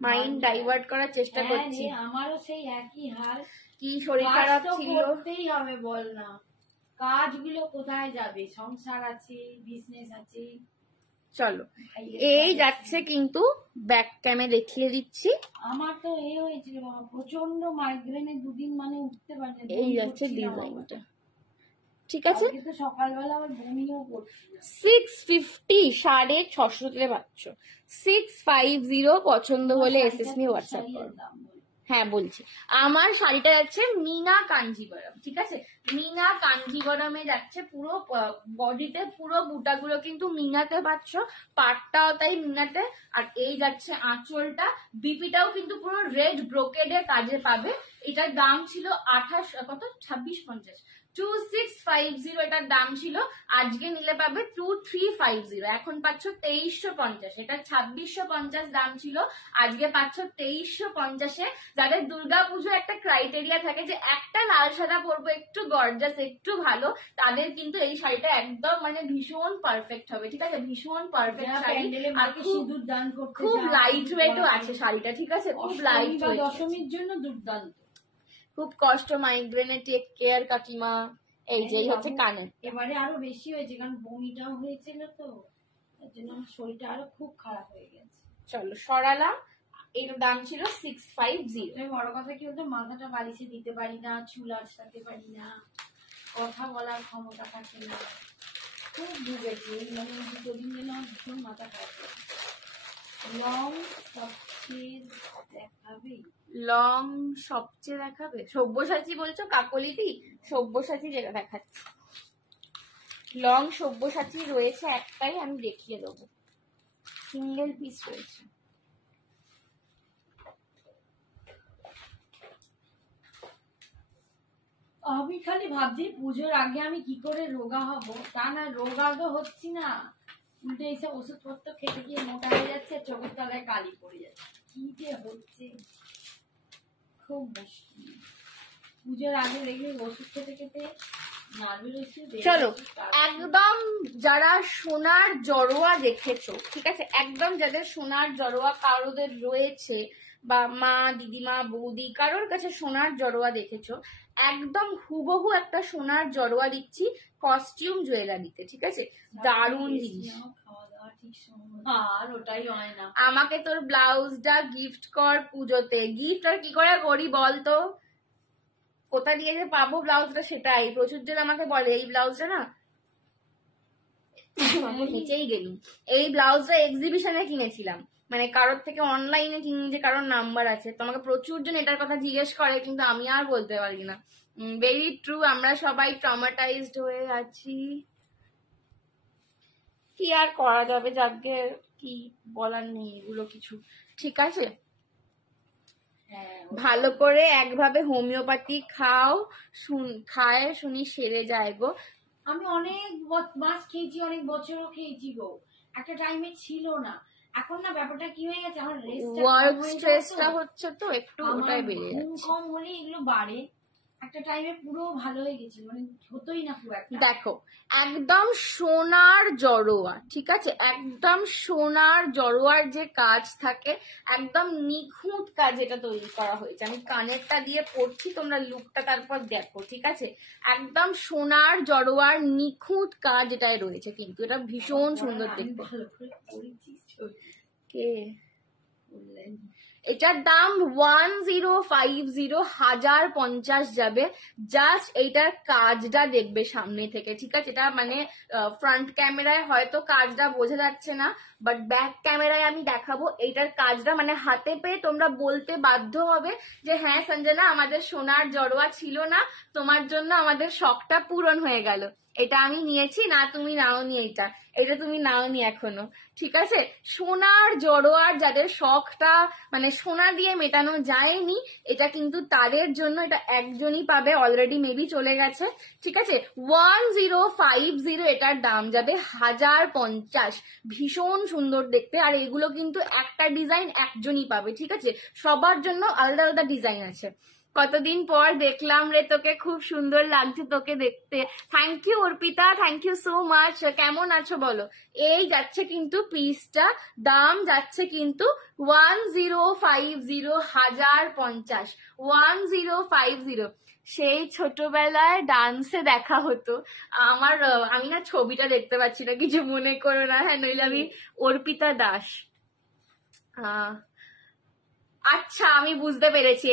মাইন্ড ডাইভার্ট করার চেষ্টা করছি। আমারও সেই একই হাল, কি শরীর খারাপ ছিল, করতেই হবে বল না, কাজগুলো কোথায় যাবে, সংসার আছে, বিজনেস আছে। চলো এই যাচ্ছে কিন্তু ব্যাক ক্যামে দেখিয়ে দিচ্ছি। আমার তো এই হয়েছিল বাবা, প্রচন্ড মাইগ্রেনে দুদিন মানে উঠতে পারি না। এই যাচ্ছে ডিজাইনটা, ঠিক আছে। কিন্তু সকালবেলা আবার বমিও করছি। 650, 650 পাচ্ছ। 650 পছন্দ হলে এসএস নিয়ে হোয়াটসঅ্যাপ করো। হ্যাঁ বলছি, আমার শাড়িটা যাচ্ছে মিনা কাঞ্জিবরম, ঠিক আছে। মিনা কাঞ্জিবরমে যাচ্ছে, পুরো বডিতে পুরো বুটাগুলো কিন্তু মিনাতে পাচ্ছ, পাটটাও তাই মিনাতে। আর এই যাচ্ছে আঁচলটা, বিপিটাও কিন্তু পুরো রেড ব্রোকেডের কাজে পাবে। এটার দাম ছিল 2650। 2650 এটার দাম ছিল, আজকে নিলে পাবে 2350। এখন পাচ্ছ 2350। এটা 2650 দাম ছিল, আজকে পাচ্ছ 2350-এ। যাদের দুর্গাপুজো একটা ক্রাইটেরিয়া থাকে যে একটা লাল সাদা পরবো, একটু গর্জাস, একটু ভালো, তাদের কিন্তু এই শাড়িটা একদম মানে ভীষণ পারফেক্ট হবে, ঠিক আছে। ভীষণ পারফেক্ট শাড়ি, আর খুব লাইট ওয়েটও আছে শাড়িটা, ঠিক আছে। খুব লাইট ওয়েট, দশমীর জন্য দুর্দান্ত। খুব কষ্ট মাইগ্রেনে টেক কেয়ার কাকিমা। এই যে হচ্ছে কানে, এবারে আরো বেশি হয়েছে কারণ বমিটাও হয়েছিল, তো তার জন্য আমার শরীরটা আরো খুব খারাপ হয়ে গেছে। চলো সরালাম। এটার দাম ছিল 650। বড় কথা কি বলতো, মাথাটা বালিশে দিতে পারি না, চুল আঁচড়াতে পারি না, কথা বলার ক্ষমতা থাকে না, খুব ভুগেছি। মানে দুটো দিন যেন ভীষণ মাথা খারাপ। লং সবচেয়ে দেখাবে, লং সবচেয়ে দেখাবে, সব্যসাচী বলছো? কাকলিদি সব্যসাচী যেটা দেখাচ্ছে, লং সব্যসাচী রয়েছে একটাই, আমি দেখিয়ে দেবো, সিঙ্গেল পিস রয়েছে। আমি খালি ভাবছি পুজোর আগে আমি কি করে রোগা হব। তা না, রোগা তো হচ্ছি না, উল্টে এইসব ওষুধপত্র খেতে গিয়ে মোটা হয়ে যাচ্ছে, চোখের তলায় কালি পড়ে যাচ্ছে। কি যে হচ্ছে, খুব মুশকিল। পুজোর আগে দেখবি ওষুধ খেতে খেতে চলো একদম যারা সোনার জড়োয়া দেখেছো, ঠিক আছে, একদম যাদের সোনার জড়োয়া কারোদের রয়েছে, বা মা, দিদিমা, বৌদি কারোর কাছে সোনার জড়োয়া দেখেছো, একদম হুবহু একটা সোনার জড়োয়া দিচ্ছি কস্টিউম জুয়েলারিতে, ঠিক আছে? দারুণ জিনিস। আর ওটাই হয় না। আমাকে তোর ব্লাউজটা গিফট কর পুজোতে। গিফট আর কি করে করি বলতো? কোথা দিয়ে যে পাবো ব্লাউজটা সেটাই। প্রচুর জন আমাকে বলে এই ব্লাউজটা না, হেঁচেই গেলুম, এই ব্লাউজটা এক্সিবিশনে কিনেছিলাম, মানে কারোর থেকে অনলাইনে কিনি যে কারোর নাম্বার আছে, তোমাকে প্রচুর জন এটার কথা জিজ্ঞেস করে, কিন্তু আমি আর বলতে পারি না। ভেরি ট্রু, আমরা সবাই ট্রমাটাইজড হয়ে আছি, কি আর করা যাবে, যাকে কি বলার নেই এগুলো কিছু, ঠিক আছে? ভালো করে একভাবে হোমিওপ্যাথি খাও, খায় শুনি সেরে যায় গো। আমি অনেক মাস খেয়েছি, অনেক বছরও খেয়েছি গো, একটা টাইমে ছিল না। এখন না ব্যাপারটা কি হয়ে গেছে, আমার ওয়ার্ক স্ট্রেসটা হচ্ছে তো একটু, ওটাই বেড়ে যাচ্ছে। কম হলে এগুলো বাড়ে। একটা টাইমে পুরো ভালো হয়ে গেছিল, মানে হতোই না পুরো একটা। দেখো একদম সোনার জড়োয়া, ঠিক আছে, একদম সোনার জড়োয়ার যে কাজ থাকে, একদম নিখুঁত কাজ এটা তৈরি করা হয়েছে। আমি কানেরটা দিয়ে পড়ছি, তোমরা লুকটা তারপর দেখো, ঠিক আছে? একদম সোনার জড়োয়ার নিখুঁত কাজ এটাই রয়েছে, কিন্তু এটা ভীষণ সুন্দর দেখতে। কে এটার দাম 1050, 1050 যাবে। জাস্ট এইটার কাজটা দেখবে সামনে থেকে, ঠিক আছে? এটা মানে ফ্রন্ট ক্যামেরায় হয়তো কাজটা বোঝা যাচ্ছে না, বাট ব্যাক ক্যামেরায় আমি দেখাবো এইটার কাজটা, মানে হাতে পেয়ে তোমরা বলতে বাধ্য হবে যে হ্যাঁ সঞ্জনা, আমাদের সোনার জড়োয়া ছিল না, তোমার জন্য আমাদের শখটা পূরণ হয়ে গেল। এটা আমি নিয়েছি না, তুমি নাওনি, এটা তুমি নাওনি এখনো, ঠিক আছে? সোনার জড়োয়ার যাদের শখটা মানে সোনা দিয়ে মেটানো যায়নি, এটা কিন্তু তাদের জন্য, এটা একজনই পাবে, অলরেডি মেবি চলে গেছে, ঠিক আছে? 1050 এটার দাম যাবে 1050। ভীষণ সুন্দর দেখতে, আর এগুলো কিন্তু একটা ডিজাইন একজনই পাবে, ঠিক আছে? সবার জন্য আলাদা আলাদা ডিজাইন আছে। কতদিন পর দেখলাম রে তোকে, খুব সুন্দর লাগছে তোকে দেখতে। Thank you Arpita, thank you so much. কেমন আছো বলো? এই যাচ্ছে কিন্তু পিসটা, দাম যাচ্ছে কিন্তু 1050, 1050, 1050। সেই ছোটবেলায় ডান্সে দেখা হতো আমার। আমি না ছবিটা দেখতে পাচ্ছি না, কিছু মনে করো না, হ্যাঁ, নইলে আমি অর্পিতা দাস। আচ্ছা আমি বুঝতে পেরেছি,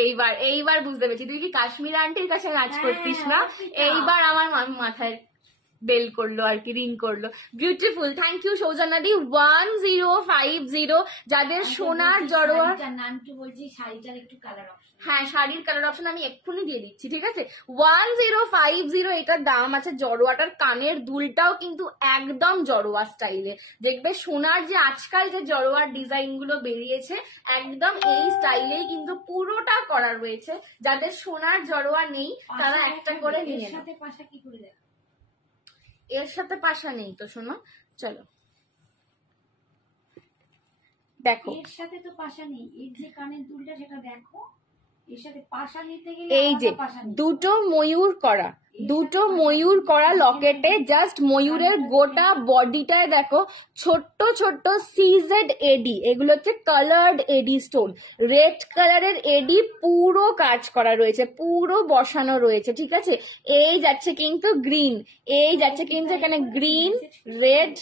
এইবার বুঝতে পেরেছি, তুই কি কাশ্মীর আন্টির কাছে নাচ করতিস না? এইবার আমার মাথায় বেল করলো আর কি, রিং করলো। Beautiful, thank you সৌজন্যাদি। 1050 যাদের সোনার জড়োয়া, শাড়িটার একটু কালার অপশন, হ্যাঁ শাড়ির কালার অপশন আমি এক্ষুনি দিয়ে দিচ্ছি, ঠিক আছে? 1050 এটার দাম আছে। জড়োয়াটার কানের দুলটাও কিন্তু একদম জড়োয়া স্টাইলে, দেখবে সোনার যে আজকাল যে জড়োয়ার ডিজাইন গুলো বেরিয়েছে, একদম এই স্টাইলেই কিন্তু পুরোটা করা রয়েছে। যাদের সোনার জড়োয়া নেই তারা একটা করে নিয়ে নাও। পাশা কি করে দেখ, এর সাথে পাশা নেই তো, শোনো চলো দেখো, এর সাথে তো পাশা নেই, এর যে কানের দুলটা সেটা দেখো, এর সাথে পাশা নিতে গেলে এই যে দুটো ময়ূর করা লকেটে, জাস্ট ময়ূরের গোটা বডিটায় দেখো ছোট্ট ছোট্ট সিজেড এডি, এগুলো হচ্ছে কালার্ড এডি স্টোন, রেড কালারের এডি পুরো কাজ করা রয়েছে, পুরো বসানো রয়েছে, ঠিক আছে? এই যাচ্ছে কিন্তু গ্রিন, এই যাচ্ছে কিন্তু এখানে গ্রিন, রেড,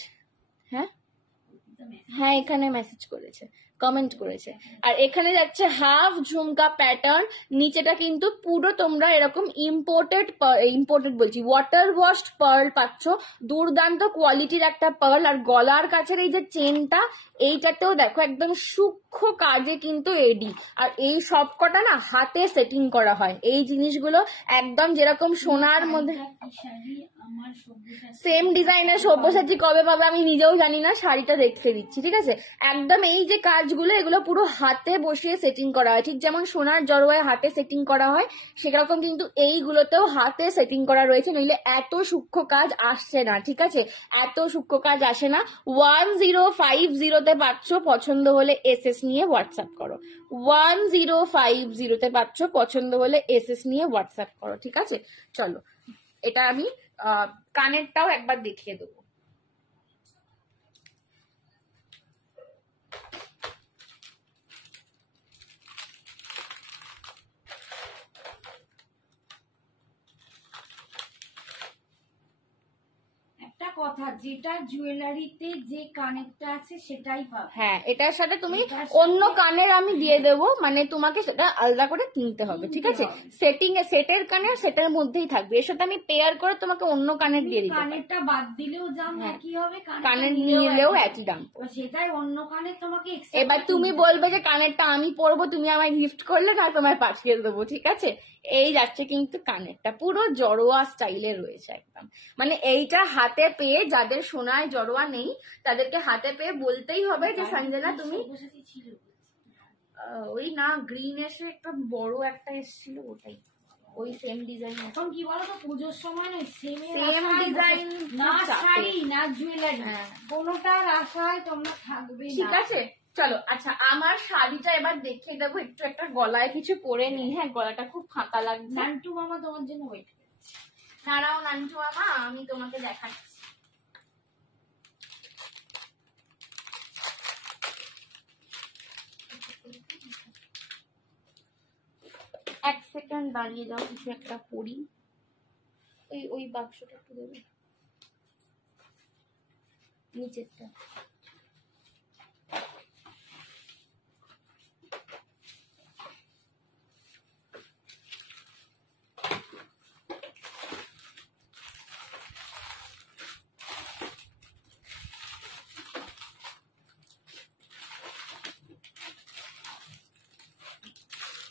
হ্যাঁ এখানে মেসেজ করেছে, কমেন্ট করেছে। আর এখানে যাচ্ছে হাফ ঝুমকা প্যাটার্ন, নিচেটা কিন্তু পুরো তোমরা এরকম ইম্পোর্টেড বলছি ওয়াটার ওয়াশড পার্ল পাচ্ছ, দুর্দান্ত কোয়ালিটির একটা পার্ল। আর গলার কাছের এই যে চেনটা, এইটাতেও দেখো একদম সূক্ষ্ম কাজে কিন্তু এডি। আর এই সবকটা না হাতে সেটিং করা হয়, এই জিনিসগুলো একদম যেরকম সোনার মধ্যে। সেম ডিজাইনের সব্যসাচী কবে পাবে আমি নিজেও জানি না, শাড়িটা দেখিয়ে দিচ্ছি, ঠিক আছে? একদম এই যে কাজগুলো এগুলো পুরো হাতে বসিয়ে সেটিং করা হয়, ঠিক যেমন সোনার জড়োয়ায় হাতে সেটিং করা হয় সেরকম কিন্তু এইগুলোতেও হাতে সেটিং করা রয়েছে, নইলে এত সূক্ষ্ম কাজ আসছে না, ঠিক আছে? এত সূক্ষ্ম কাজ আসে না। 1050-তে পাচ্ছ, পছন্দ হলে এসএস নিয়ে হোয়াটসঅ্যাপ করো। 1050-তে পাচ্ছ, পছন্দ হলে এসএস নিয়ে হোয়াটসঅ্যাপ করো, ঠিক আছে? চলো এটা আমি কানেরটাও একবার দেখিয়ে দেবো। কথা, যেটা জুয়েলারিতে যে কানেরটা আছে সেটাই পাবে। হ্যাঁ, এটার সাথে তুমি অন্য কানের আমি দিয়ে দেবো, মানে তোমাকে সেটা আলাদা করে কিনতে হবে, ঠিক আছে? সেটের কানের সেটার মধ্যেই থাকবে, এর সাথে আমি পেয়ার করে তোমাকে অন্য কানের দিয়ে দিতে পারি। কানেরটা বাদ দিলেও দাম একই হবে, কানের নিলেও একই দাম, সেটাই অন্য কানের তোমাকে। এবার তুমি বলবে যে কানেরটা আমি পরবো, তুমি আমায় গিফট করলে না তোমায় পাঠিয়ে দেবো, ঠিক আছে? এই যাচ্ছে কিন্তু কানেরটা পুরো জড়োয়া স্টাইলে রয়েছে একদম, মানে এইটা হাতে পেয়ে যাদের সোনায় জড়োয়া নেই তাদেরকে হাতে পেয়ে বলতেই হবে যে সঞ্জনা তুমি ওই না গ্রিন এসে একটা বড় একটা এসেছিল ওটাই, ওই সেম ডিজাইন। এখন কি বলতো পুজোর সময় না সেম ডিজাইন, না শাড়ি না জুয়েলারি, কোনোটার আশায় তোমরা থাকবে, ঠিক আছে? চলো আচ্ছা, আমার শাড়িটা এবার দেখিয়ে দেবো, একটু একটা গলায় কিছু পরে নি। হ্যাঁ, গলাটা খুব ফাঁকা লাগছে। নান্টু মামা তোমার জন্য ওয়েট করছে। দাঁড়াও নান্টু মামা, আমি তোমাকে দেখাচ্ছি। এক সেকেন্ড দাঁড়িয়ে যাও, কিছু একটা পরি। ওই বাক্সটা একটু দেবে, নিচেরটা।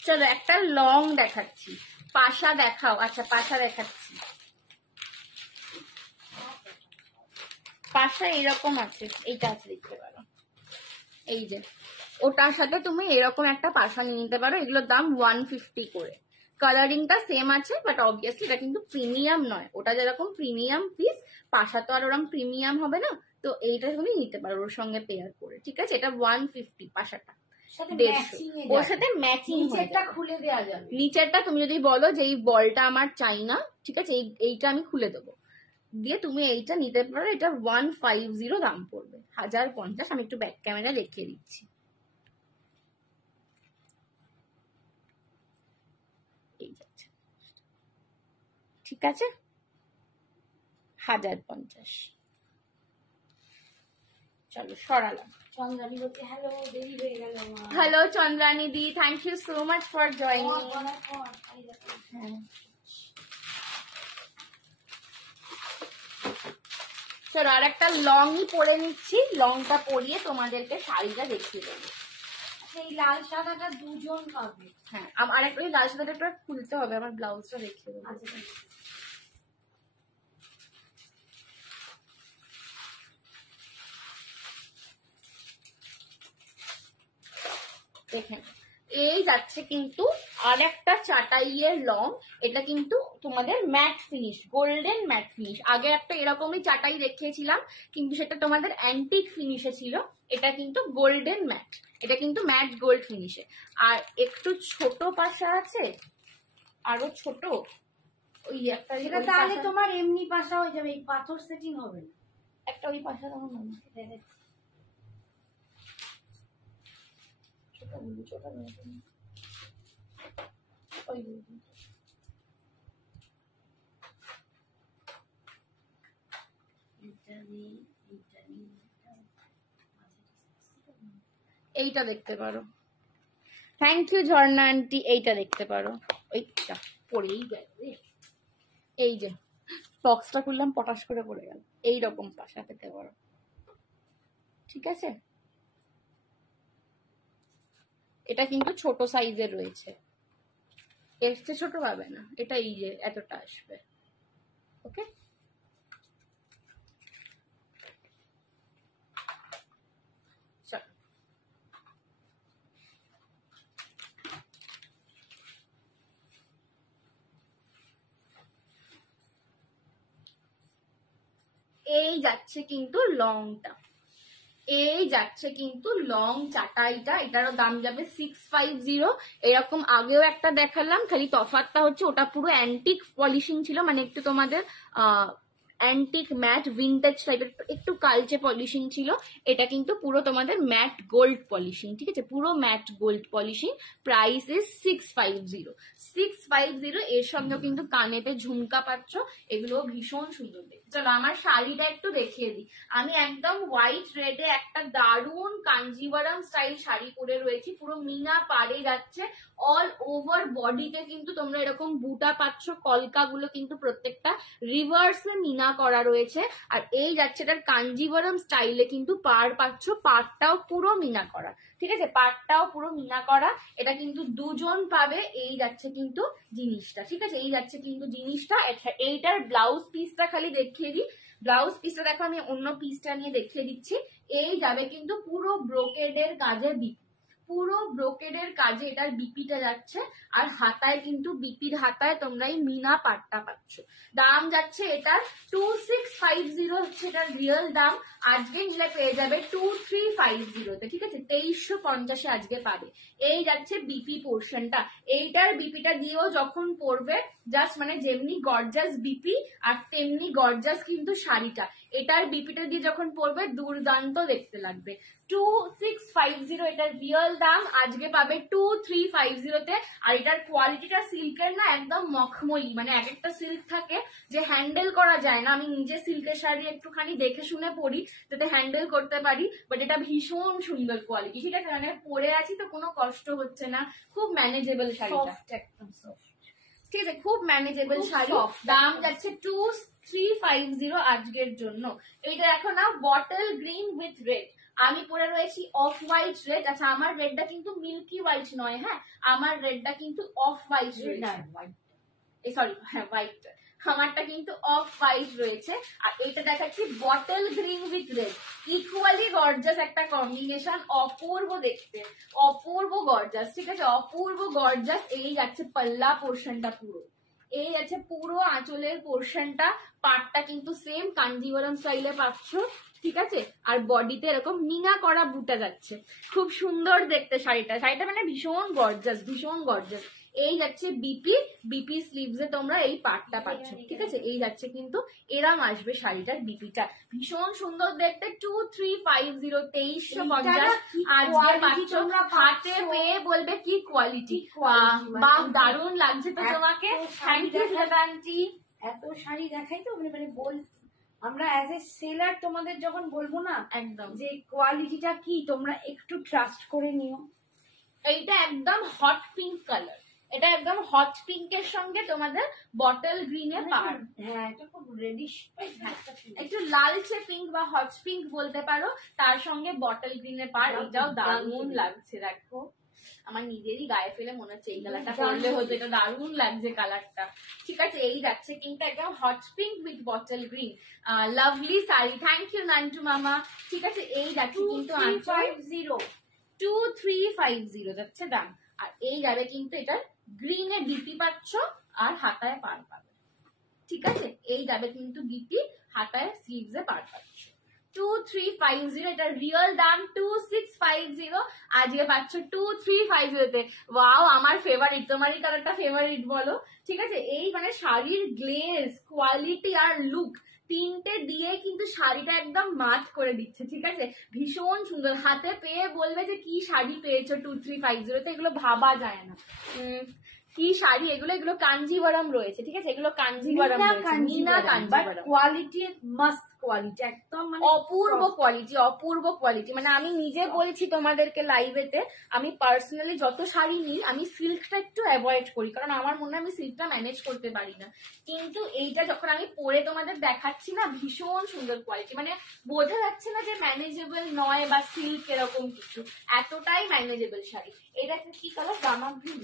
চলো একটা লং দেখাচ্ছি, পাশা দেখাও। আচ্ছা পাশা দেখাচ্ছি, পাশা এরকম আছে, এইটা আছে দেখতে পারো, এই যে ওটার সাথে তুমি এরকম একটা পাশা নিয়ে নিতে পারো। এগুলোর দাম 150 করে, কালারিংটা সেম আছে, বাট অবভিয়াসলি এটা কিন্তু প্রিমিয়াম নয়, ওটা যেরকম প্রিমিয়াম পিস, পাশা তো আর ওরকম প্রিমিয়াম হবে না, তো এইটা তুমি নিতে পারো ওর সঙ্গে পেয়ার করে, ঠিক আছে? এটা 150 পাশাটা, 150, ওর সাথে ম্যাচিং। নিচেরটা খুলে দেওয়া যাবে, নিচেরটা তুমি যদি বলো যে এই বলটা আমার চাই না, ঠিক আছে, এইটা আমি খুলে দেবো, দিয়ে তুমি এইটা নিতে পারো। এটা 150 দাম পড়বে, 1050। আমি একটু ব্যাক ক্যামেরা দেখিয়ে দিচ্ছি, এই যাচ্ছে, ঠিক আছে? 1050। চলো সরালাম। চন্দ্রানী বলছে হ্যালো, দেরি হয়ে গেল। হ্যালো চন্দ্রানী দি, thank you so much for joining. চলো আর একটা লংই পরে নিচ্ছি, লংটা পরিয়ে তোমাদেরকে শাড়িটা দেখিয়ে দেবো। এই লাল সাদাটা দুজন পাবে। হ্যাঁ, আর একটা লাল সাদাটা একটু খুলতে হবে, আমার ব্লাউজটা দেখিয়ে দেবো। আচ্ছা দেখেন, এই যাচ্ছে কিন্তু আর একটা চাটাইয়ের লং, এটা কিন্তু তোমাদের mat finish, golden mat finish. আগে একটা এরকমই চাটাই দেখিয়েছিলাম, কিন্তু সেটা তোমাদের অ্যান্টিক ফিনিশে ছিল, এটা কিন্তু গোল্ডেন ম্যাট, এটা কিন্তু ম্যাট গোল্ড ফিনিশে। আর একটু ছোট পাশা আছে, আরো ছোট, ওই একটা, এটা তাহলে তোমার এমনি পাশা হয়ে যাবে, এই পাথর সেটিং হবে না। একটা ওই পাশা তখন এইটা দেখতে পারো। Thank you Jharna aunty. এইটা দেখতে পারো। ওইটা পড়েই গেল রে। এই যে বক্সটা খুললাম, পটাশ করে পড়ে গেল। এইরকম পাশা পেতে পারো, ঠিক আছে? এটা কিন্তু ছোট সাইজের রয়েছে, এর চেয়ে ছোট পাবে না। এটা এই যে এতটা আসবে। ওকে, চলো। এই যাচ্ছে কিন্তু লংটা, এই যাচ্ছে কিন্তু লং চাটাইটা। এটারও দাম যাবে 650। এরকম আগেও একটা দেখালাম, খালি তফাৎটা হচ্ছে ওটা পুরো অ্যান্টিক পলিশিং ছিল, মানে একটু তোমাদের অ্যান্টিক ম্যাট ভিন্টেজ টাইপের একটু কালচে পলিশিং ছিল। এটা কিন্তু পুরো তোমাদের ম্যাট গোল্ড পলিশিং, ঠিক আছে? পুরো mat gold polishing. Price is 650। এর সঙ্গে কিন্তু কানেতে ঝুমকা পাচ্ছ, এগুলো ভীষণ সুন্দর দেখতে। চলো আমার শাড়িটা একটু দেখিয়ে দিই। আমি একদম হোয়াইট রেডে একটা দারুন কাঞ্জিভারাম স্টাইল শাড়ি পরে রয়েছি, পুরো মিনা পাড়ে যাচ্ছে। অল ওভার বডিতে কিন্তু তোমরা এরকম বুটা পাচ্ছ, কলকাগুলো কিন্তু প্রত্যেকটা রিভার্সে মিনা করা রয়েছে। আর এই যাচ্ছে এটার কাঞ্জিভারাম স্টাইলে কিন্তু পাড় পাচ্ছ, পাড়টাও পুরো মিনা করা, ঠিক আছে? পাড়টাও পুরো মিনা করা। এটা কিন্তু দুজন পাবে। এই যাচ্ছে কিন্তু জিনিসটা, ঠিক আছে? এই যাচ্ছে কিন্তু জিনিসটা। এইটার ব্লাউজ পিসটা খালি দেখিয়ে দিই। ব্লাউজ পিসটা দেখো, আমি অন্য পিসটা নিয়ে দেখিয়ে দিচ্ছি। এই যাবে কিন্তু পুরো ব্রোকেডের কাজে, পুরো ব্রোকেডের কাজে এটার বিপিটা যাচ্ছে। আর হাতায় কিন্তু বিপির হাতায় তোমরা এই মিনা পাট্টা পাচ্ছ। দাম যাচ্ছে এটার 2650 হচ্ছে এটার রিয়েল দাম। আজকে নিলে পেয়ে যাবে 2350-তে, ঠিক আছে? 2350 আজকে পাবে। এই যাচ্ছে বিপি পোর্শনটা। এইটার বিপিটা দিয়েও যখন পরবে, জাস্ট মানে যেমনি গর্জাস বিপি আর তেমনি গর্জাস কিন্তু শাড়িটা। এটার বিপিটা দিয়ে যখন পরবে দুর্দান্ত দেখতে লাগবে। 2650 এটার রিয়েল দাম, আজকে পাবে 2350-তে। আর এটার কোয়ালিটিটা সিল্কের না, একদম মখমলি, মানে এক একটা সিল্ক থাকে যে হ্যান্ডেল করা যায় না। আমি নিজে সিল্কের শাড়ি একটুখানি দেখে শুনে পরি যাতে হ্যান্ডেল করতে পারি, বাট এটা ভীষণ সুন্দর কোয়ালিটি, ঠিক আছে? মানে পরে আছি তো কোনো কষ্ট হচ্ছে না, খুব ম্যানেজেবল শাড়িটা, একদম সফট, ঠিক আছে? খুব ম্যানেজেবল শাড়ি। দাম যাচ্ছে 2350 আজকের জন্য। এইটা দেখো না, বটল গ্রিন উইথ রেড। আমি পরে রয়েছি অফ হোয়াইট রেড। আচ্ছা, আমার রেডটা কিন্তু মিল্কি হোয়াইট নয়, হ্যাঁ, আমার রেডটা কিন্তু অফ হোয়াইট রয়েছে। সরি, হ্যাঁ হোয়াইট, আমারটা কিন্তু অফ হোয়াইট রয়েছে। আর এটা দেখাচ্ছি bottle green with red. Equally gorgeous একটা কম্বিনেশন, অপূর্ব দেখতে, অপূর্ব গর্জাস, ঠিক আছে? অপূর্ব গর্জাস। এই যাচ্ছে পাল্লা পোর্শনটা পুরো, এই আছে পুরো আঁচলের পোর্শনটা। পাটটা কিন্তু সেম কাঞ্জিভারাম স্টাইলে পাচ্ছ, ঠিক আছে? আর বডিতে এরকম মিনা করা বুটা যাচ্ছে, খুব সুন্দর দেখতে শাড়িটা। শাড়িটা মানে ভীষণ গর্জাস, ভীষণ গর্জাস। এই যাচ্ছে বিপি, বিপি স্লিভসে তোমরা এই পাটটা পাচ্ছ, ঠিক আছে? এই যাচ্ছে কিন্তু এরাম আসবে শাড়িটার বিপিটা, ভীষণ সুন্দর দেখতে। 2350, 2350 আজকে পাচ্ছ। হাতে পেয়ে বলবে কি কোয়ালিটি, বাহ দারুণ লাগছে তো তোমাকে। Thank you aunty. এত শাড়ি দেখাই তো, মানে বল, আমরা অ্যাজ এ সেলার তোমাদের যখন বলবো না একদম যে কোয়ালিটিটা কি, তোমরা একটু ট্রাস্ট করে নিও। এইটা একদম হট পিঙ্ক কালার, এটা একদম হট পিঙ্কের সঙ্গে তোমাদের বটল গ্রিনে পার। হ্যাঁ, এটা খুব রেডিশ, একটু লালচে পিঙ্ক বা হট পিঙ্ক বলতে পারো, তার সঙ্গে বটল গ্রিনের পার। এটাও দারুণ লাগছে, দেখো আমার নিজেরই গায়ে ফেলে মনে হচ্ছে এই কালারটা পরলে হতো, এটা দারুণ লাগছে কালারটা, ঠিক আছে? এই যাচ্ছে কিন্তু একদম hot pink with bottle green, lovely sari. Thank you Nantu মামা, ঠিক আছে? এই যাচ্ছে কিন্তু 2350 যাচ্ছে দাম। আর এই যাবে কিন্তু এটা গ্রিনে ডিপি পাচ্ছ আর হাতায় পার পাবে, ঠিক আছে? এই যাবে কিন্তু ডিপি, হাতায় স্লিভসে পার পাচ্ছ। 2350, এটা রিয়েল দাম 2650, আজকে পাচ্ছ 2350-তে। ওয়াও, আমার ফেভারিট। তোমারই কালারটা ফেভারিট বলো, ঠিক আছে? এই মানে শাড়ির গ্লেজ, কোয়ালিটি আর লুক তিনটে দিয়ে কিন্তু শাড়িটা একদম মাত করে দিচ্ছে, ঠিক আছে? ভীষণ সুন্দর। হাতে পেয়ে বলবে যে কি শাড়ি পেয়েছো 2350-তে, এগুলো ভাবা যায় না। কি শাড়ি এগুলো, এগুলো কাঞ্জিভারাম রয়েছে, ঠিক আছে? এগুলো কাঞ্জিভারাম রয়েছে, Meena Kanjivaram, quality must quality, একদম মানে অপূর্ব কোয়ালিটি, অপূর্ব কোয়ালিটি। মানে আমি নিজে বলছি তোমাদেরকে লাইভেতে, আমি পার্সোনালি যত শাড়ি নিই আমি সিল্কটা একটু অ্যাভয়েড করি, কারণ আমার মনে হয় আমি সিল্কটা ম্যানেজ করতে পারি না। কিন্তু এইটা যখন আমি পরে তোমাদের দেখাচ্ছি না, ভীষণ সুন্দর কোয়ালিটি, মানে বোঝা যাচ্ছে না যে ম্যানেজেবল নয় বা সিল্ক এরকম কিছু, এতটাই ম্যানেজেবল শাড়ি। এটা কি colour? Rama green,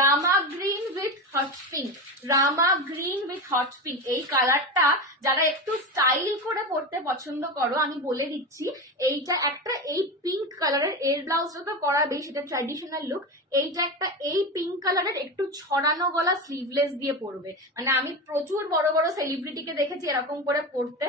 Rama green with hot pink, Rama green with hot pink. এই কালারটা যারা একটু স্টাইল করে পরতে পছন্দ করো, আমি বলে দিচ্ছি, এইটা একটা এই পিঙ্ক কালারের, এর ব্লাউজটা তো করাবেই, সেটা ট্র্যাডিশনাল লুক। এইটা একটা এই পিঙ্ক কালারের একটু ছড়ানো গলা স্লিভলেস দিয়ে পরবে, মানে আমি প্রচুর বড় বড় সেলিব্রিটিকে দেখেছি এরকম করে পরতে,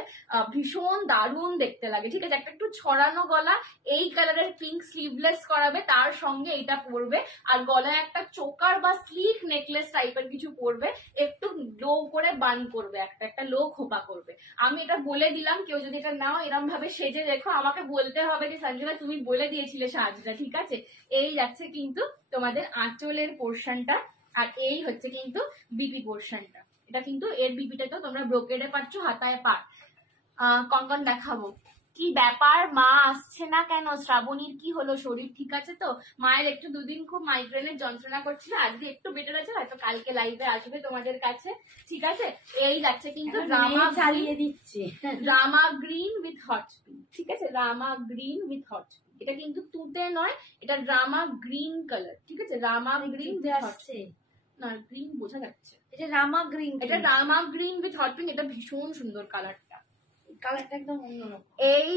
ভীষণ দারুণ দেখতে লাগে। ঠিক আছে, একটা একটু ছড়ানো গলা এই কালারের পিঙ্ক স্লিভলেস করাবে, তার সঙ্গে এইটা পরবে, আর গলায় একটা চোকার বা স্লিক নেকলেস টাইপের কিছু পরবে, একটু লো করে বান করবে, একটা লো খোপা করবে। আমি এটা বলে দিলাম, কেউ যদি এটা নাও এরকম ভাবে সেজে দেখো, আমাকে বলতে হবে যে সঞ্জনা তুমি বলে দিয়েছিলে সাজটা, ঠিক আছে। এই যাচ্ছে কিন্তু তোমাদের আঁচলের পোর্শনটা, আর এই হচ্ছে কিন্তু বিপি পোর্শনটা। এটা কিন্তু এর বিপিটা তো তোমরা ব্রোকেডে পাচ্ছ, হাতায় পাট। কঙ্কন দেখাবো। কি ব্যাপার, মা আসছে না কেন? শ্রাবণীর কি হলো? শরীর ঠিক আছে তো? মায়ের একটু দুদিন খুব মাইগ্রেনের যন্ত্রণা করছিল, আজকে একটু বেটার আছে, হয়তো কালকে লাইভে আসবে তোমাদের কাছে, ঠিক আছে। এই যাচ্ছে কিন্তু রামা চালিয়ে দিচ্ছে, রামা গ্রিন উইথ হট পিঙ্ক, ঠিক আছে, রামা গ্রিন উইথ হট পিঙ্ক। এটা কিন্তু তুতে নয়, এটা রামা গ্রিন কালার, ঠিক আছে, রামা গ্রিন আসছে না, গ্রিন বোঝা যাচ্ছে, এটা রামা গ্রিন, এটা রামা গ্রিন উইথ হট পিঙ্ক। এটা ভীষণ সুন্দর কালারটা, কালারটা একদম অন্যরকম। এই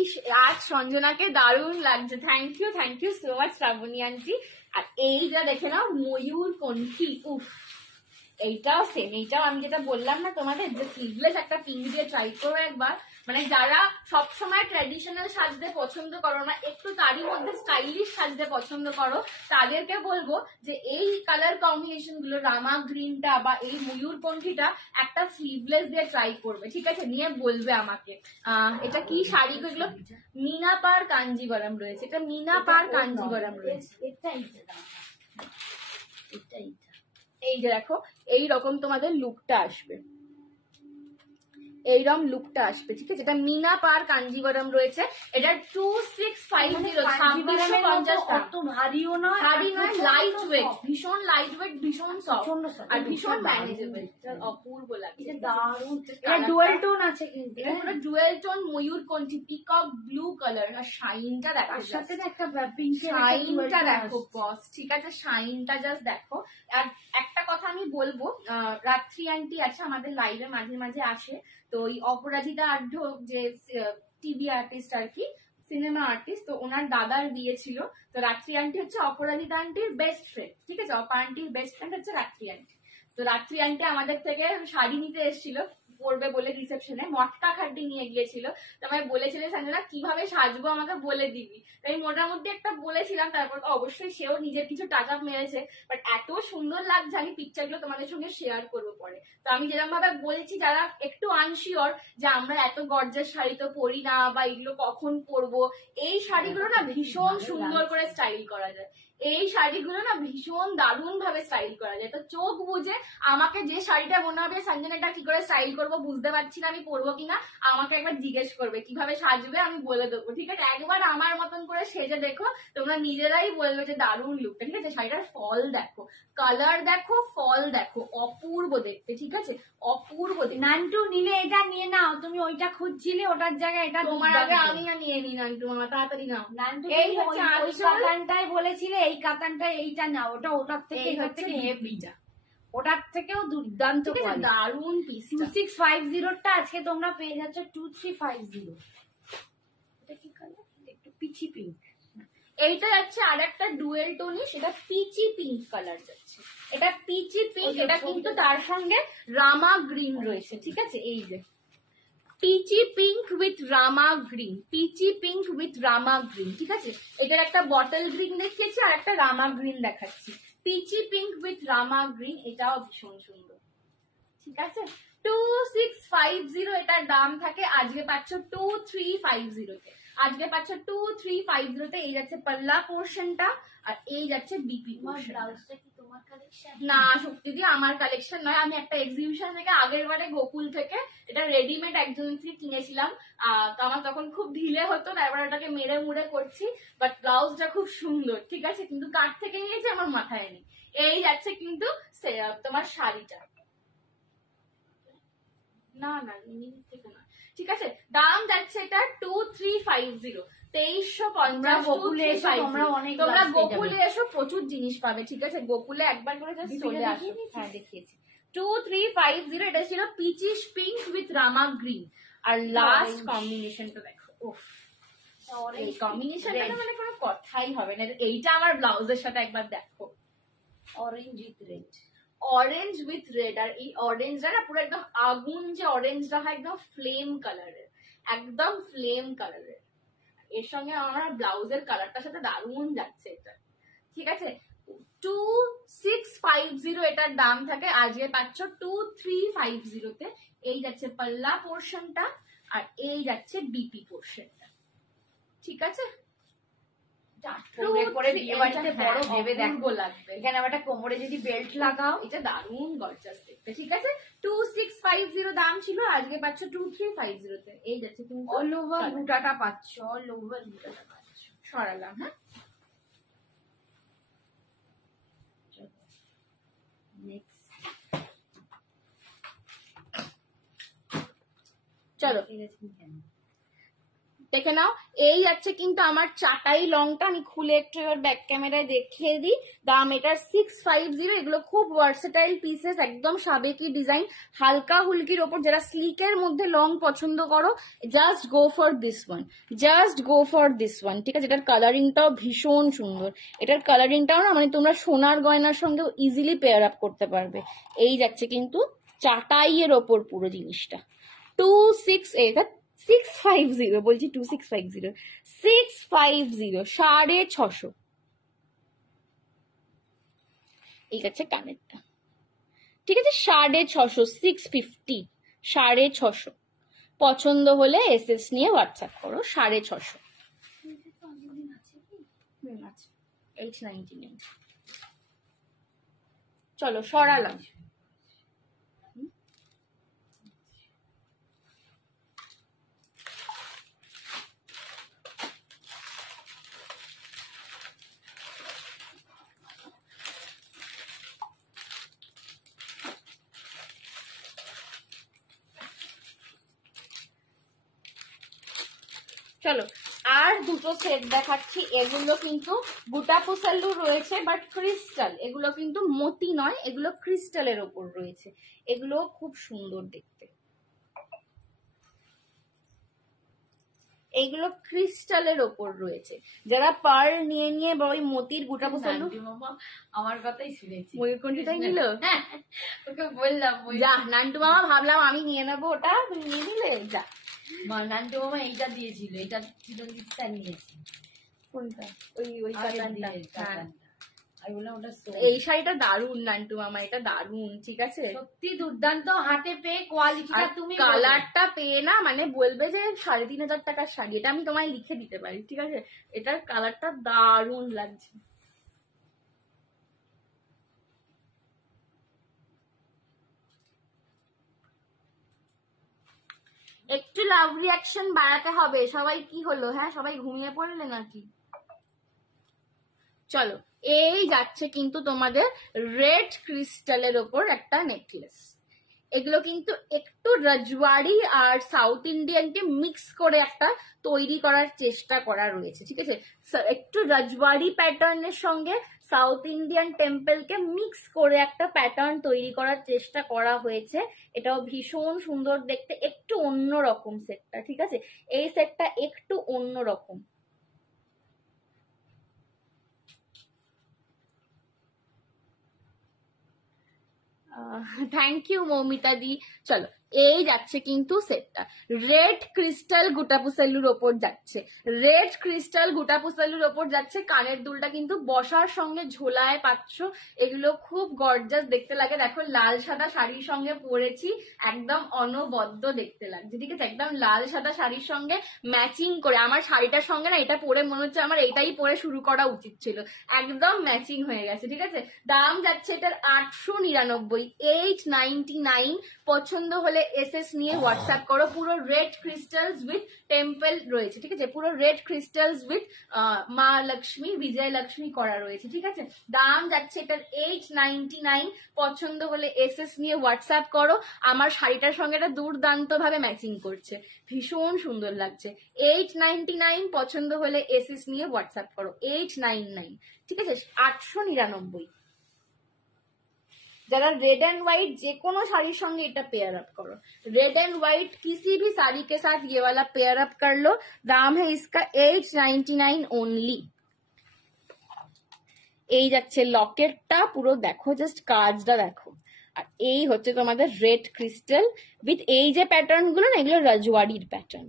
আজ সঞ্জনাকে দারুণ লাগছে, thank you so much Shrabani aunty. আর এই যা দেখে নাও ময়ূর কণ্ঠী, উফ, এইটাও সেম, এইটাও আমি যেটা বললাম না তোমাদের, যে স্লিভলেস একটা পিঙ্ক দিয়ে ট্রাই করো একবার। মানে যারা সবসময় ট্র্যাডিশনাল সাজতে পছন্দ করো না, একটু তারই মধ্যে স্টাইলিশ সাজতে পছন্দ করো, তাদেরকে বলবো যে এই কালার কম্বিনেশন গুলো, রামা গ্রিনটা বা এই ময়ূর কণ্ঠীটা একটা স্লিভলেস দিয়ে ট্রাই করবে, ঠিক আছে, নিয়ে বলবে আমাকে। এটা কি শাড়ি গুলো? মিনাপার কাঞ্জিবরম রয়েছে, এটা মিনাপার কাঞ্জিবরম রয়েছে। এই যে দেখো, এইরকম তোমাদের লুকটা আসবে, এইরকম লুকটা আসবে, ঠিক আছে। এটা মিনা পার কাঞ্জিবরম রয়েছে, এটা 2650, 2650 অত ভারীও নয়, ভারী নয়, লাইট ওয়েট, ভীষণ লাইট ওয়েট, ভীষণ সফট আর ভীষণ ম্যানেজেবল, অপূর্ব লাগে। এটা দারুণ, এটা ডুয়াল টোন আছে কিন্তু, এটা পুরো ডুয়াল টোন ময়ূর কণ্ঠী পিকক ব্লু কালার, আর শাইনটা দেখো, তার সাথে একটা পিঙ্কের শাইনটা দেখো বস, ঠিক আছে, শাইনটা জাস্ট দেখো। আর একটা কথা আমি বলবো, রাত্রি আন্টি আছে আমাদের লাইভে, মাঝে মাঝে আসে, তো ওই অপরাজিতা আঢ্য যে টিভি আর্টিস্ট আর কি, সিনেমা আর্টিস্ট, তো ওনার দাদার বিয়ে ছিল, তো রাত্রি আন্টি হচ্ছে অপরাজিতা আন্টির বেস্ট ফ্রেন্ড, ঠিক আছে, অপা আন্টির বেস্ট ফ্রেন্ড হচ্ছে রাত্রি আন্টি। তো রাত্রি আন্টি আমাদের থেকে শাড়ি নিতে এসেছিল পরবে বলে, রিসেপশনে মটকা খাড্ডি নিয়ে গিয়েছিল, তো আমায় বলেছিল সঞ্জনা কিভাবে সাজবো আমাকে বলে দিবি, আমি মোটামুটি একটা বলেছিলাম, তারপর অবশ্যই সেও নিজের কিছু টাকা মেরেছে, বাট এত সুন্দর লাগছে, আমি পিকচারগুলো তোমাদের সঙ্গে শেয়ার করবো পরে। তো আমি যেরকম ভাবে বলছি, যারা একটু আনশিওর যে আমরা এত গর্জাস শাড়ি তো পরি না, বা এগুলো কখন পরবো, এই শাড়িগুলো না ভীষণ সুন্দর করে স্টাইল করা যায়, এই শাড়িগুলো না ভীষণ দারুণ ভাবে স্টাইল করা যায়। তো চোখ বুঝে আমাকে যে শাড়িটা মনে হবে সঞ্জনাটা কি করে স্টাইল করবো, বুঝতে পারছি না আমি পরবো কিনা, আমাকে একবার জিজ্ঞেস করবে কিভাবে সাজবে, আমি বলে দেবো, ঠিক আছে। একবার আমার মতন করে সেজে দেখো, তোমরা নিজেরাই বলবে যে দারুণ লুকটা, ঠিক আছে। শাড়িটার ফল দেখো, কালার দেখো, ফল দেখো, অপূর্ব দেখতে, ঠিক আছে, অপূর্ব দেখতে। নান্টু নিলে এটা নিয়ে নাও, তুমি ওইটা খুঁজছিলে, ওটার জায়গায় এটা তোমার আগে আমি না নিয়ে নি, নান্টু মামা তাড়াতাড়ি নাও। নান্টু এই হচ্ছে ওই কাতানটাই বলেছিলে, এই কাতানটা এইটা নাও, ওটার থেকে হেভিটা, ওটার থেকেও দুর্দান্ত, দারুণ পিস। 2650টা আজকে তোমরা পেয়ে যাচ্ছ 2350। এটা কি কালার? একটু পিচি পিঙ্ক। এইটা যাচ্ছে আর একটা ডুয়েল টোনি, সেটা পিচি পিঙ্ক কালার যাচ্ছে, এটা পিচি পিঙ্ক, এটা কিন্তু তার সঙ্গে রামা গ্রিন রয়েছে, ঠিক আছে। এই যে peachy pink with Rama green, peachy pink with Rama green, ঠিক আছে। এটার একটা বটল গ্রিন দেখিয়েছি আর একটা রামা গ্রিন দেখাচ্ছি, peachy pink with Rama green, এটাও ভীষণ সুন্দর, ঠিক আছে। 2650 এটার দাম থাকে, আজকে পাচ্ছ 2350-তে। আজকে পাচ্ছ 2350-তে। এই যাচ্ছে পাল্লা পোর্শনটা, আর এই যাচ্ছে বিপি পোর্শন। ব্লাউজটা কি তোমার কালেকশন? না সত্যি আমার কালেকশন নয়, আমি একটা এক্সিবিশন থেকে আগের বারে গোকুল থেকে এটা রেডিমেড একজন থেকে কিনেছিলাম। তো আমার তখন খুব ঢিলে হতো, তারপর ওটাকে মেরে মুড়ে করছি। বাট ব্লাউজটা খুব সুন্দর, ঠিক আছে, কিন্তু কার থেকে নিয়েছি আমার মাথায় নেই। এই যাচ্ছে কিন্তু তোমার শাড়িটা, না না মিনিট থেকে না, ঠিক আছে। দাম যাচ্ছে এটা 2350, 2350। গোকুলে এসো, তোমরা গোকুলে এসো, প্রচুর জিনিস পাবে, ঠিক আছে। গোকুলে একবার করে জাস্ট চলে আসো। হ্যাঁ দেখিয়েছি। 2350, এটা ছিল peachish pink with Rama green. আর লাস্ট কম্বিনেশনটা দেখো, উফ, এই কম্বিনেশনটা মানে কোনো কথাই হবে না। এইটা আমার ব্লাউজের সাথে একবার দেখো, orange with red. Orange with red. আর এই অরেঞ্জটা না পুরো একদম আগুন যে অরেঞ্জটা হয়, একদম ফ্লেম কালারের, একদম ফ্লেম কালারের। এর সঙ্গে আমার ব্লাউজের কালারটার সাথে দারুণ যাচ্ছে এটা, ঠিক আছে। 2650 এটার দাম থাকে, আজকে পাচ্ছ 2350-তে। এই যাচ্ছে পাল্লা পোর্শনটা, আর এই যাচ্ছে বিপি পোর্শনটা, ঠিক আছে। এখানে একটা কোমরে যদি বেল্ট লাগাও, এটা দারুণ গর্জাস দেখতে, ঠিক আছে। 2650 দাম ছিল, আজকে পাচ্ছ 2350-তে। এই যাচ্ছে তুমি অল ওভার বুটাটা পাচ্ছ, অল ওভার বুটাটা পাচ্ছ। সরালাম, হ্যাঁ। চলো দেখে নাও। এই যাচ্ছে কিন্তু আমার চাটাই লংটা, আমি খুলে একটু এবার ব্যাক ক্যামেরায় দেখিয়ে দিই। দাম এটার 650। এগুলো খুব ভার্সেটাইল পিসেস, একদম সাবেকি ডিজাইন, হালকা হুলকির ওপর। যারা স্লিকের মধ্যে লং পছন্দ করো, just go for this one, just go for this one, ঠিক আছে। এটার কালারিংটাও ভীষণ সুন্দর। এটার কালারিংটাও না মানে তোমরা সোনার গয়নার সঙ্গেও ইজিলি পেয়ার আপ করতে পারবে। এই যাচ্ছে কিন্তু চাটাইয়ের ওপর পুরো জিনিসটা। 650 বলছি, 2650, 650, 650। এই আছে কানেরটা, ঠিক আছে, 650, 650, 650। পছন্দ হলে এসএস নিয়ে হোয়াটসঅ্যাপ করো। 650 আছে, 899। চলো সরালাম। চলো আর দুটো সেট দেখাচ্ছি। এগুলো কিন্তু বুটা পুসাল্লু রয়েছে, বাট ক্রিস্টাল। এগুলো কিন্তু মতি নয়, এগুলো ক্রিস্টালের ওপর রয়েছে। এগুলো খুব সুন্দর দেখতে। এইগুলো ক্রিস্টালের ওপর রয়েছে। যারা পার্ল নিয়ে নিয়ে বা ওই মতির বুটা পুসাল্লু, আমার কথাই শুনেছি, ময়ূরকণ্ঠীটাই নিল। ওকে বললাম যা নান্টু মামা, ভাবলাম আমি নিয়ে নেবো, ওটা তুমি নিয়ে নিলে। যা, নান্টু মামা এইটা দিয়েছিল, এটা চিরঞ্জিত স্যার নিয়েছি। কোনটা? ওই ওই কাতানটা। হ্যাঁ, এই শাড়িটা দারুন নান্টু মামা, এটা দারুন, ঠিক আছে, সত্যি দুর্দান্ত। হাতে পেয়ে কোয়ালিটিটা তুমি কালারটা পেয়ে না মানে বলবে যে 3500 টাকার শাড়ি। এটা আমি তোমায় লিখে দিতে পারি, ঠিক আছে। এটার কালারটা দারুন লাগছে। একটু লাভ রিয়াকশন বাড়াতে হবে। সবাই কি হলো, হ্যাঁ সবাই ঘুমিয়ে পড়লে নাকি? চলো এই যাচ্ছে কিন্তু তোমাদের রেড ক্রিস্টালের ওপর একটা নেকলেস। এগুলো কিন্তু একটু রাজওয়াড়ি আর সাউথ ইন্ডিয়ানকে মিক্স করে একটা তৈরি করার চেষ্টা করা রয়েছে, ঠিক আছে। একটু রাজওয়াড়ি প্যাটার্নের সঙ্গে সাউথ ইন্ডিয়ান টেম্পলকে মিক্স করে একটা প্যাটার্ন তৈরি করার চেষ্টা করা হয়েছে। এটাও ভীষণ সুন্দর দেখতে, একটু অন্যরকম সেটটা, ঠিক আছে। এই সেটটা একটু অন্যরকম। থ্যাংক ইউ মৌমিতা দি। চলো এই যাচ্ছে কিন্তু সেটটা রেড ক্রিস্টাল গুটাপুসালুর ওপর যাচ্ছে, রেড ক্রিস্টাল গুটাপুসালুর ওপর যাচ্ছে। কানের দুলটা কিন্তু বসার সঙ্গে ঝোলায় পাচ্ছ, এগুলো খুব গর্জাস দেখতে লাগে। দেখো লাল সাদা শাড়ির সঙ্গে পরেছি, একদম অনবদ্য দেখতে লাগছে, ঠিক আছে? একদম লাল সাদা শাড়ির সঙ্গে ম্যাচিং করে, আমার শাড়িটার সঙ্গে না এটা পরে মনে হচ্ছে আমার এটাই পরে শুরু করা উচিত ছিল, একদম ম্যাচিং হয়ে গেছে, ঠিক আছে? দাম যাচ্ছে এটার 899, 899। পছন্দ হলে এসএস নিয়ে হোয়াটসঅ্যাপ করো। পুরো রেড ক্রিস্টালস উইথ টেম্পল রয়েছে, ঠিক আছে? পুরো রেড ক্রিস্টালস উইথ মা লক্ষ্মী, বিজয় লক্ষ্মী করা রয়েছে, ঠিক আছে? দাম যাচ্ছে এটার 899। পছন্দ হলে এসএস নিয়ে হোয়াটসঅ্যাপ করো। আমার শাড়িটার সঙ্গে এটা দুর্দান্ত ভাবে ম্যাচিং করছে, ভীষণ সুন্দর লাগছে। 899, পছন্দ হলে এসএস নিয়ে হোয়াটসঅ্যাপ করো। 899, ঠিক আছে? 899। जरा रेड एंड व्हाइट जे कोनो साड़ी संगे এটা पेयर अप करो, रेड एंड व्हाइट किसी भी साड़ी के साथ ये वाला पेयर अप कर लो। दाम है इसका 899 ओनली। এই যাচ্ছে লকেটটা, পুরো দেখো জাস্ট কাজটা দেখো। আর এই হচ্ছে তোমাদের রেড ক্রিস্টাল উইথ এই যে প্যাটার্ন গুলো না, এগুলো রাজওয়াড়ির প্যাটার্ন।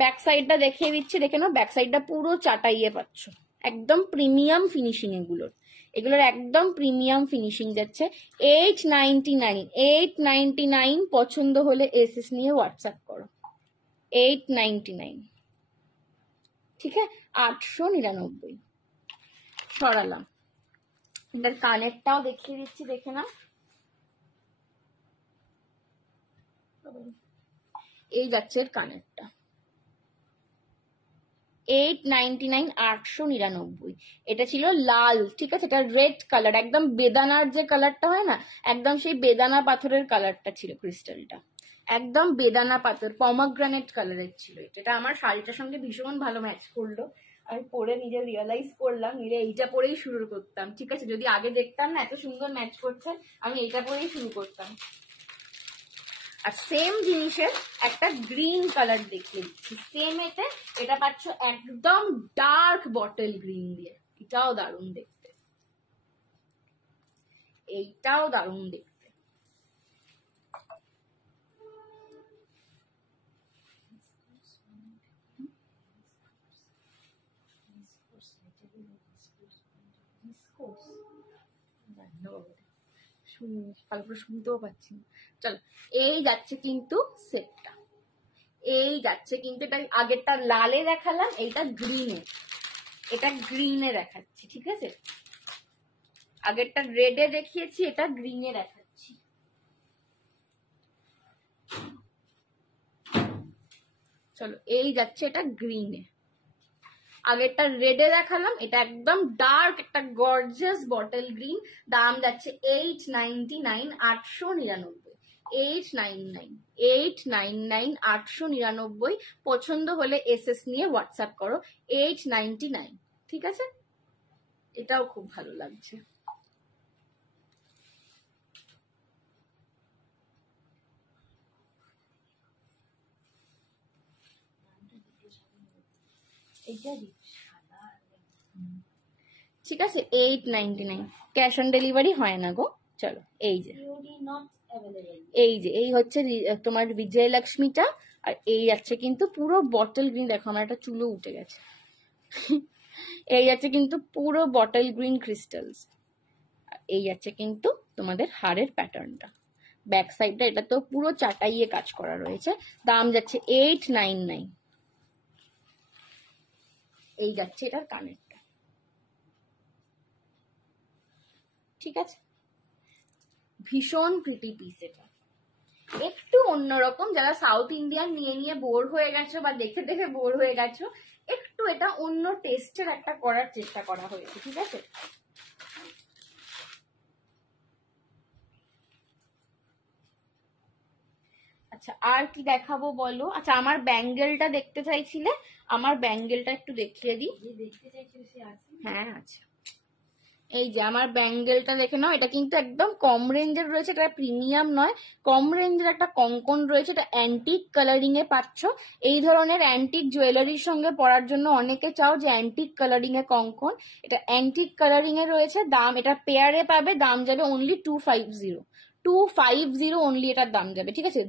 ব্যাক সাইডটা দেখিয়ে দিচ্ছি, দেখে নাও। ব্যাক সাইডটা পুরো চাটাইয়ে পাচ্ছ, একদম প্রিমিয়াম ফিনিশিং এগুলোর একদম প্রিমিয়াম ফিনিশিং যাচ্ছে। 899, 899। পছন্দ হলে এসএস নিয়ে হোয়াটসঅ্যাপ করো। 899, ঠিক আছে? 899 সরালাম। এটার কানেরটাও দেখিয়ে দিচ্ছি, দেখে না। এই যাচ্ছে এর কানেরটা, 899, 899। এটা ছিল লাল, ঠিক আছে? এটা রেড কালার, একদম বেদানার যে কালারটা হয় না, একদম সেই বেদানা পাথরের কালারটা ছিল ক্রিস্টালটা, একদম বেদানা পাথর পমাগ্রানেট কালারের ছিল এটা। এটা আমার শাড়িটার সঙ্গে ভীষণ ভালো ম্যাচ করলো। আমি পরে নিজে রিয়েলাইজ করলাম, নিজে এইটা পরেই শুরু করতাম, ঠিক আছে? যদি আগে দেখতাম না এত সুন্দর ম্যাচ করছে, আমি এইটা পরেই শুরু করতাম। আর সেম জিনিসের একটা গ্রিন কালার দেখিয়ে দিচ্ছি, সেম এটা পাচ্ছ একদম ডার্ক বটল গ্রিন দিয়ে। এটাও দারুণ দেখতে, এইটাও দারুণ দেখতে। ভালো করে শুনতেও পাচ্ছি না। চলো, এই যাচ্ছে কিন্তু সেটটা, এই যাচ্ছে কিন্তু। এটা আগেরটা লালে দেখালাম, এইটা গ্রিনে, এটা গ্রিনে দেখাচ্ছি, ঠিক আছে? আগেরটা রেডে দেখিয়েছি, এটা গ্রিনে দেখাচ্ছি। চলো, এই যাচ্ছে এটা গ্রিনে। আগেরটা রেডে দেখালাম, এটা একদম ডার্ক একটা গর্জিয়াস বটল গ্রিন। দাম যাচ্ছে 899, 899। 899, 899, 899। পছন্দ হলে এসএস নিয়ে হোয়াটসঅ্যাপ করো। 899, ঠিক আছে? এটাও খুব ভালো লাগছে। ঠিক আছে, 899। ক্যাশ অন ডেলিভারি হয় না গো। চলো, এই যে এই হচ্ছে তোমার বিজয়লক্ষ্মীটা। আর এই যাচ্ছে কিন্তু পুরো বটল গ্রিন। দেখো আমার একটা চুলো উঠে গেছে। এই যাচ্ছে কিন্তু পুরো বটল গ্রিন ক্রিস্টালস। এই যাচ্ছে কিন্তু তোমাদের হারের প্যাটার্নটা। ব্যাক সাইডটা এটা তো পুরো চাটাইয়ে কাজ করা রয়েছে। দাম যাচ্ছে 899। এই যাচ্ছে এটার কানেরটা, ঠিক আছে? ভীষণ প্রিটি পিস এটা, একটু অন্যরকম। যারা সাউথ ইন্ডিয়ান নিয়ে নিয়ে বোর হয়ে গেছো বা দেখে দেখে বোর হয়ে গেছো, একটু এটা অন্য টেস্টের একটা করার চেষ্টা করা হয়েছে, ঠিক আছে? আচ্ছা, আর কি দেখাবো বলো? আচ্ছা, আমার ব্যাঙ্গেলটা দেখতে চাইছিলে, আমার ব্যাঙ্গেলটা একটু দেখিয়ে দিই। হ্যাঁ, আচ্ছা, এই যে আমার ব্যাঙ্গেলটা দেখে নাও। এটা কিন্তু একদম কম রেঞ্জের রয়েছে, এটা প্রিমিয়াম নয়, কম রেঞ্জের একটা কঙ্কন রয়েছে। এটা অ্যান্টিক কালারিং এ পাচ্ছ। এই ধরনের অ্যান্টিক জুয়েলারির সঙ্গে পরার জন্য অনেকে চাও যে অ্যান্টিক কালারিং এ কঙ্কন। এটা অ্যান্টিক কালারিং এ রয়েছে। দাম এটা পেয়ারে পাবে, দাম যাবে অনলি 250। 250 অনলি এটার দাম যাবে, ঠিক আছে?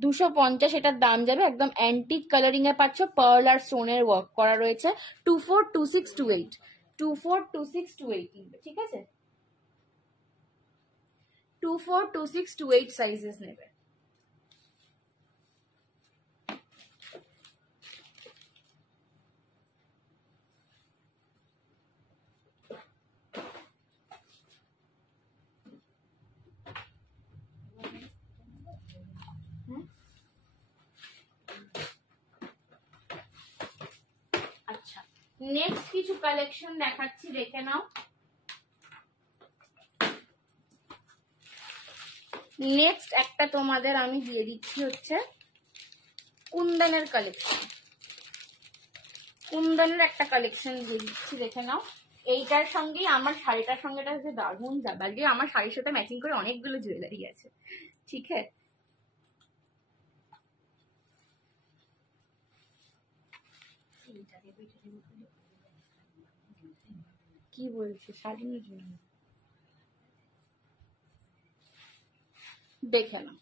250 এটার দাম যাবে। একদম অ্যান্টিক কালারিং এ পাচ্ছ, পার্ল আর স্টোনের ওয়ার্ক করা রয়েছে। 242628 242628 নেবে, ঠিক আছে? 242628 সাইজেস নেবে। আচ্ছা, নেক্সট কিছু কালেকশন দেখাচ্ছি, দেখে নাও। নেক্সট একটা তোমাদের আমি দিয়ে দিচ্ছি হচ্ছে কুন্দনের কালেকশন। কুন্দনের একটা কালেকশন দিয়ে দিচ্ছি, দেখে নাও। এইটার সঙ্গেই আমার শাড়িটার সঙ্গে এটা হচ্ছে দারুণ যাবে। আজকে আমার শাড়ির সাথে ম্যাচিং করে অনেকগুলো জুয়েলারি আছে, ঠিক আছে? কি বলছে শাড়ির জন্য? দেখে নাও,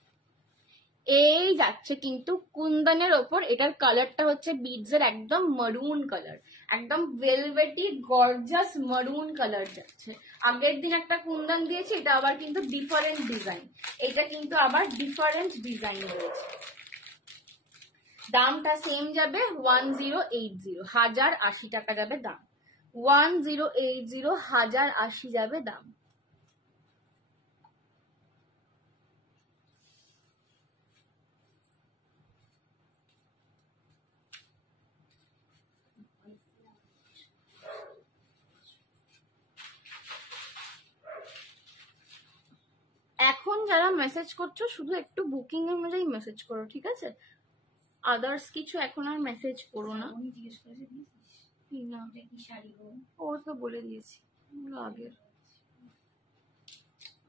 এই যাচ্ছে কিন্তু কুন্দনের ওপর। এটার কালারটা হচ্ছে বিডস এর একদম মারুন কালার, একদম ভেলভেটি গর্জাস মারুন কালার যাচ্ছে। আগের দিন একটা কুন্দন দিয়েছি, এটা আবার কিন্তু ডিফারেন্ট ডিজাইন। এটা কিন্তু আবার ডিফারেন্ট ডিজাইন রয়েছে। দামটা সেম যাবে 1080, 1080 টাকা যাবে দাম। 1080, 1080 যাবে দাম। এখন যারা মেসেজ করছো শুধু একটু বুকিং অনুযায়ী মেসেজ করো, ঠিক আছে? আদার্স কিছু এখন আর মেসেজ করো না। জিজ্ঞেস করে না, কি শাড়ি গো? ও তো বলে দিয়েছি আগের।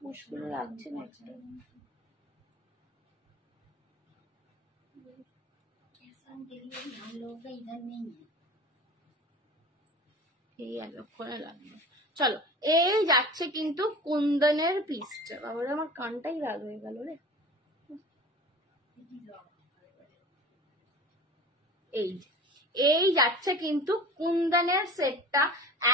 মুশকিল লাগছে না একটা? এই এতক্ষণে লাগবে। চলো, এই যাচ্ছে কিন্তু কুন্দনের পিসটা। বাবা, আমার কানটাই রাগ হয়ে গেল রে। এই যাচ্ছে কিন্তু কুন্দনের সেটটা।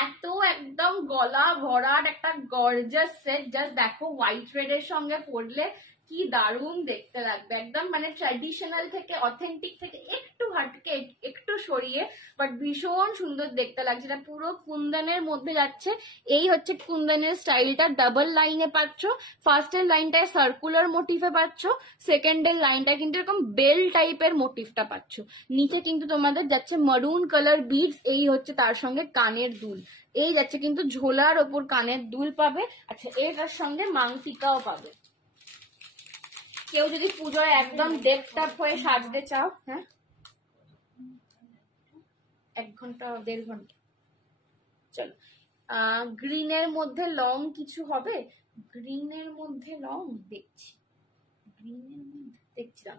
এত একদম গলা ভরার একটা গর্জাস সেট। জাস্ট দেখো, হোয়াইট রেড এর সঙ্গে পরলে কি দারুণ দেখতে লাগবে। একদম মানে ট্র্যাডিশনাল থেকে, অথেন্টিক থেকে একটু হাটকে, একটু সরিয়ে, বাট ভীষণ সুন্দর দেখতে লাগছে। এটা পুরো কুন্দনের মধ্যে যাচ্ছে। এই হচ্ছে কুন্দনের স্টাইলটা। ডাবল লাইনে পাচ্ছ। ফার্স্টের লাইনটায় সার্কুলার মোটিভে পাচ্ছ, সেকেন্ডের লাইনটা কিন্তু এরকম বেল টাইপের মোটিভটা পাচ্ছ। নিচে কিন্তু তোমাদের যাচ্ছে মারুন কালার বিডস। এই হচ্ছে তার সঙ্গে কানের দুল। এই যাচ্ছে কিন্তু ঝোলার ওপর কানের দুল পাবে। আচ্ছা, এটার সঙ্গে মাংটিকাও পাবে। কেউ যদি পুজোয় একদম ডেপড আপ হয়ে সাজতে চাও, হ্যাঁ 1 ঘন্টা 1.5 ঘন্টা। চলো, গ্রিনের মধ্যে লং কিছু হবে? গ্রিনের মধ্যে লং দেখছি, গ্রিনের মধ্যে দেখছি না।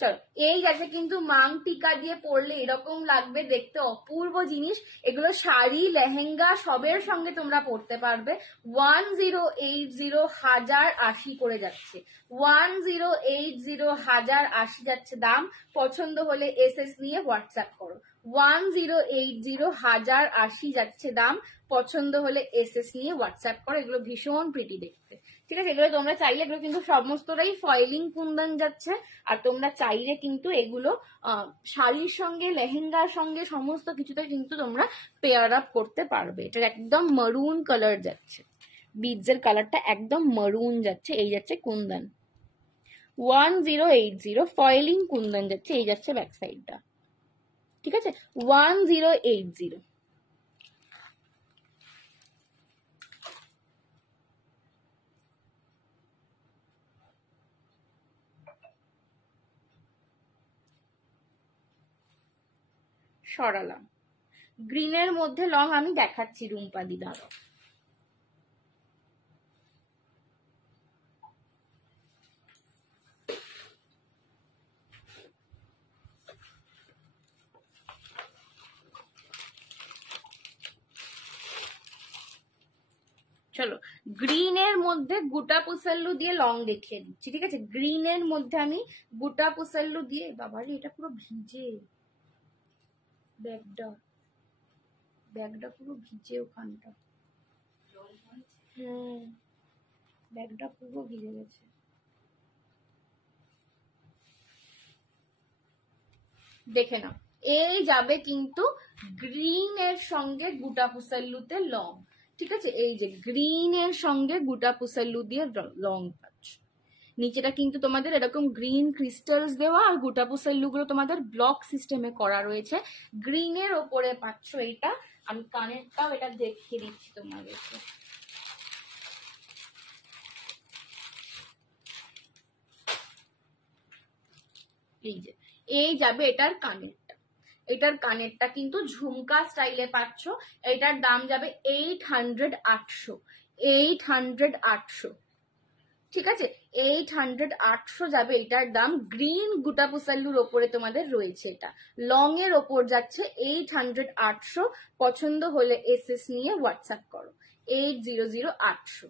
চলো, এই যাচ্ছে কিন্তু মাং টিকা দিয়ে পরলে এরকম লাগবে দেখতে, অপূর্ব জিনিস। এগুলো শাড়ি, লেহেঙ্গা সবের সঙ্গে তোমরা পরতে পারবে। 1080, 1080 করে যাচ্ছে। 1080, 1080 যাচ্ছে দাম। পছন্দ হলে এসএস নিয়ে হোয়াটসঅ্যাপ করো। 1080, 1080 যাচ্ছে দাম। পছন্দ হলে এসএস নিয়ে হোয়াটসঅ্যাপ করো। এগুলো ভীষণ প্রিটি দেখতে, ঠিক আছে? এগুলো তোমরা চাইলে, এগুলো কিন্তু সমস্তটাই ফয়েলিং কুন্দন যাচ্ছে। আর তোমরা চাইলে কিন্তু এগুলো শাড়ির সঙ্গে, লেহেঙ্গার সঙ্গে সমস্ত কিছুতে কিন্তু তোমরা পেয়ার আপ করতে পারবে। এটা একদম মারুন কালার যাচ্ছে, বিডস এর কালারটা একদম মারুন যাচ্ছে। এই যাচ্ছে কুন্দন 1080, ফয়েলিং কুন্দন যাচ্ছে। এই যাচ্ছে ব্যাক সাইডটা, ঠিক আছে? 1080। সরালাম। গ্রিনের মধ্যে লং আমি দেখাচ্ছি রুম্পা দি, দাঁড়াও। চলো, গ্রিনের মধ্যে গুটা পুসাল্লু দিয়ে লং দেখিয়ে দিচ্ছি, ঠিক আছে? গ্রিনের মধ্যে আমি গুটা পুসাল্লু দিয়ে, বাবারে এটা পুরো ভিজে, ব্যাগটা পুরো ভিজে ওখানটা। হ্যাঁ, ব্যাগটা পুরো ভিজে গেছে। দেখে নাও, এই যাবে কিন্তু গ্রিন এর সঙ্গে গুটা পুসাল্লুতে লং, ঠিক আছে? এই যে গ্রিন এর সঙ্গে গুটা পুসাল্লু দিয়ে লং পাচ্ছ। নিচেটা কিন্তু তোমাদের এরকম গ্রিন ক্রিস্টালস দেওয়া, আর গুটা পুসাল্লু গুলো তোমাদের ব্লক সিস্টেমে করা রয়েছে। গ্রিনের ওপরে পাচ্ছ এইটা। আমি কানেরটাও এটা দেখিয়ে দিচ্ছি তোমাদেরকে। এই যে এই যাবে এটার কানেরটা, এটার কানেরটা কিন্তু ঝুমকা স্টাইলে পাচ্ছ। এটার দাম যাবে 800 800 ঠিক আছে? 800 যাবে এটার দাম। গ্রিন গুটা পুসাল্লুর ওপরে তোমাদের রয়েছে, এটা লং এর ওপর যাচ্ছে 800 পছন্দ হলে এসএস নিয়ে হোয়াটসঅ্যাপ করো 800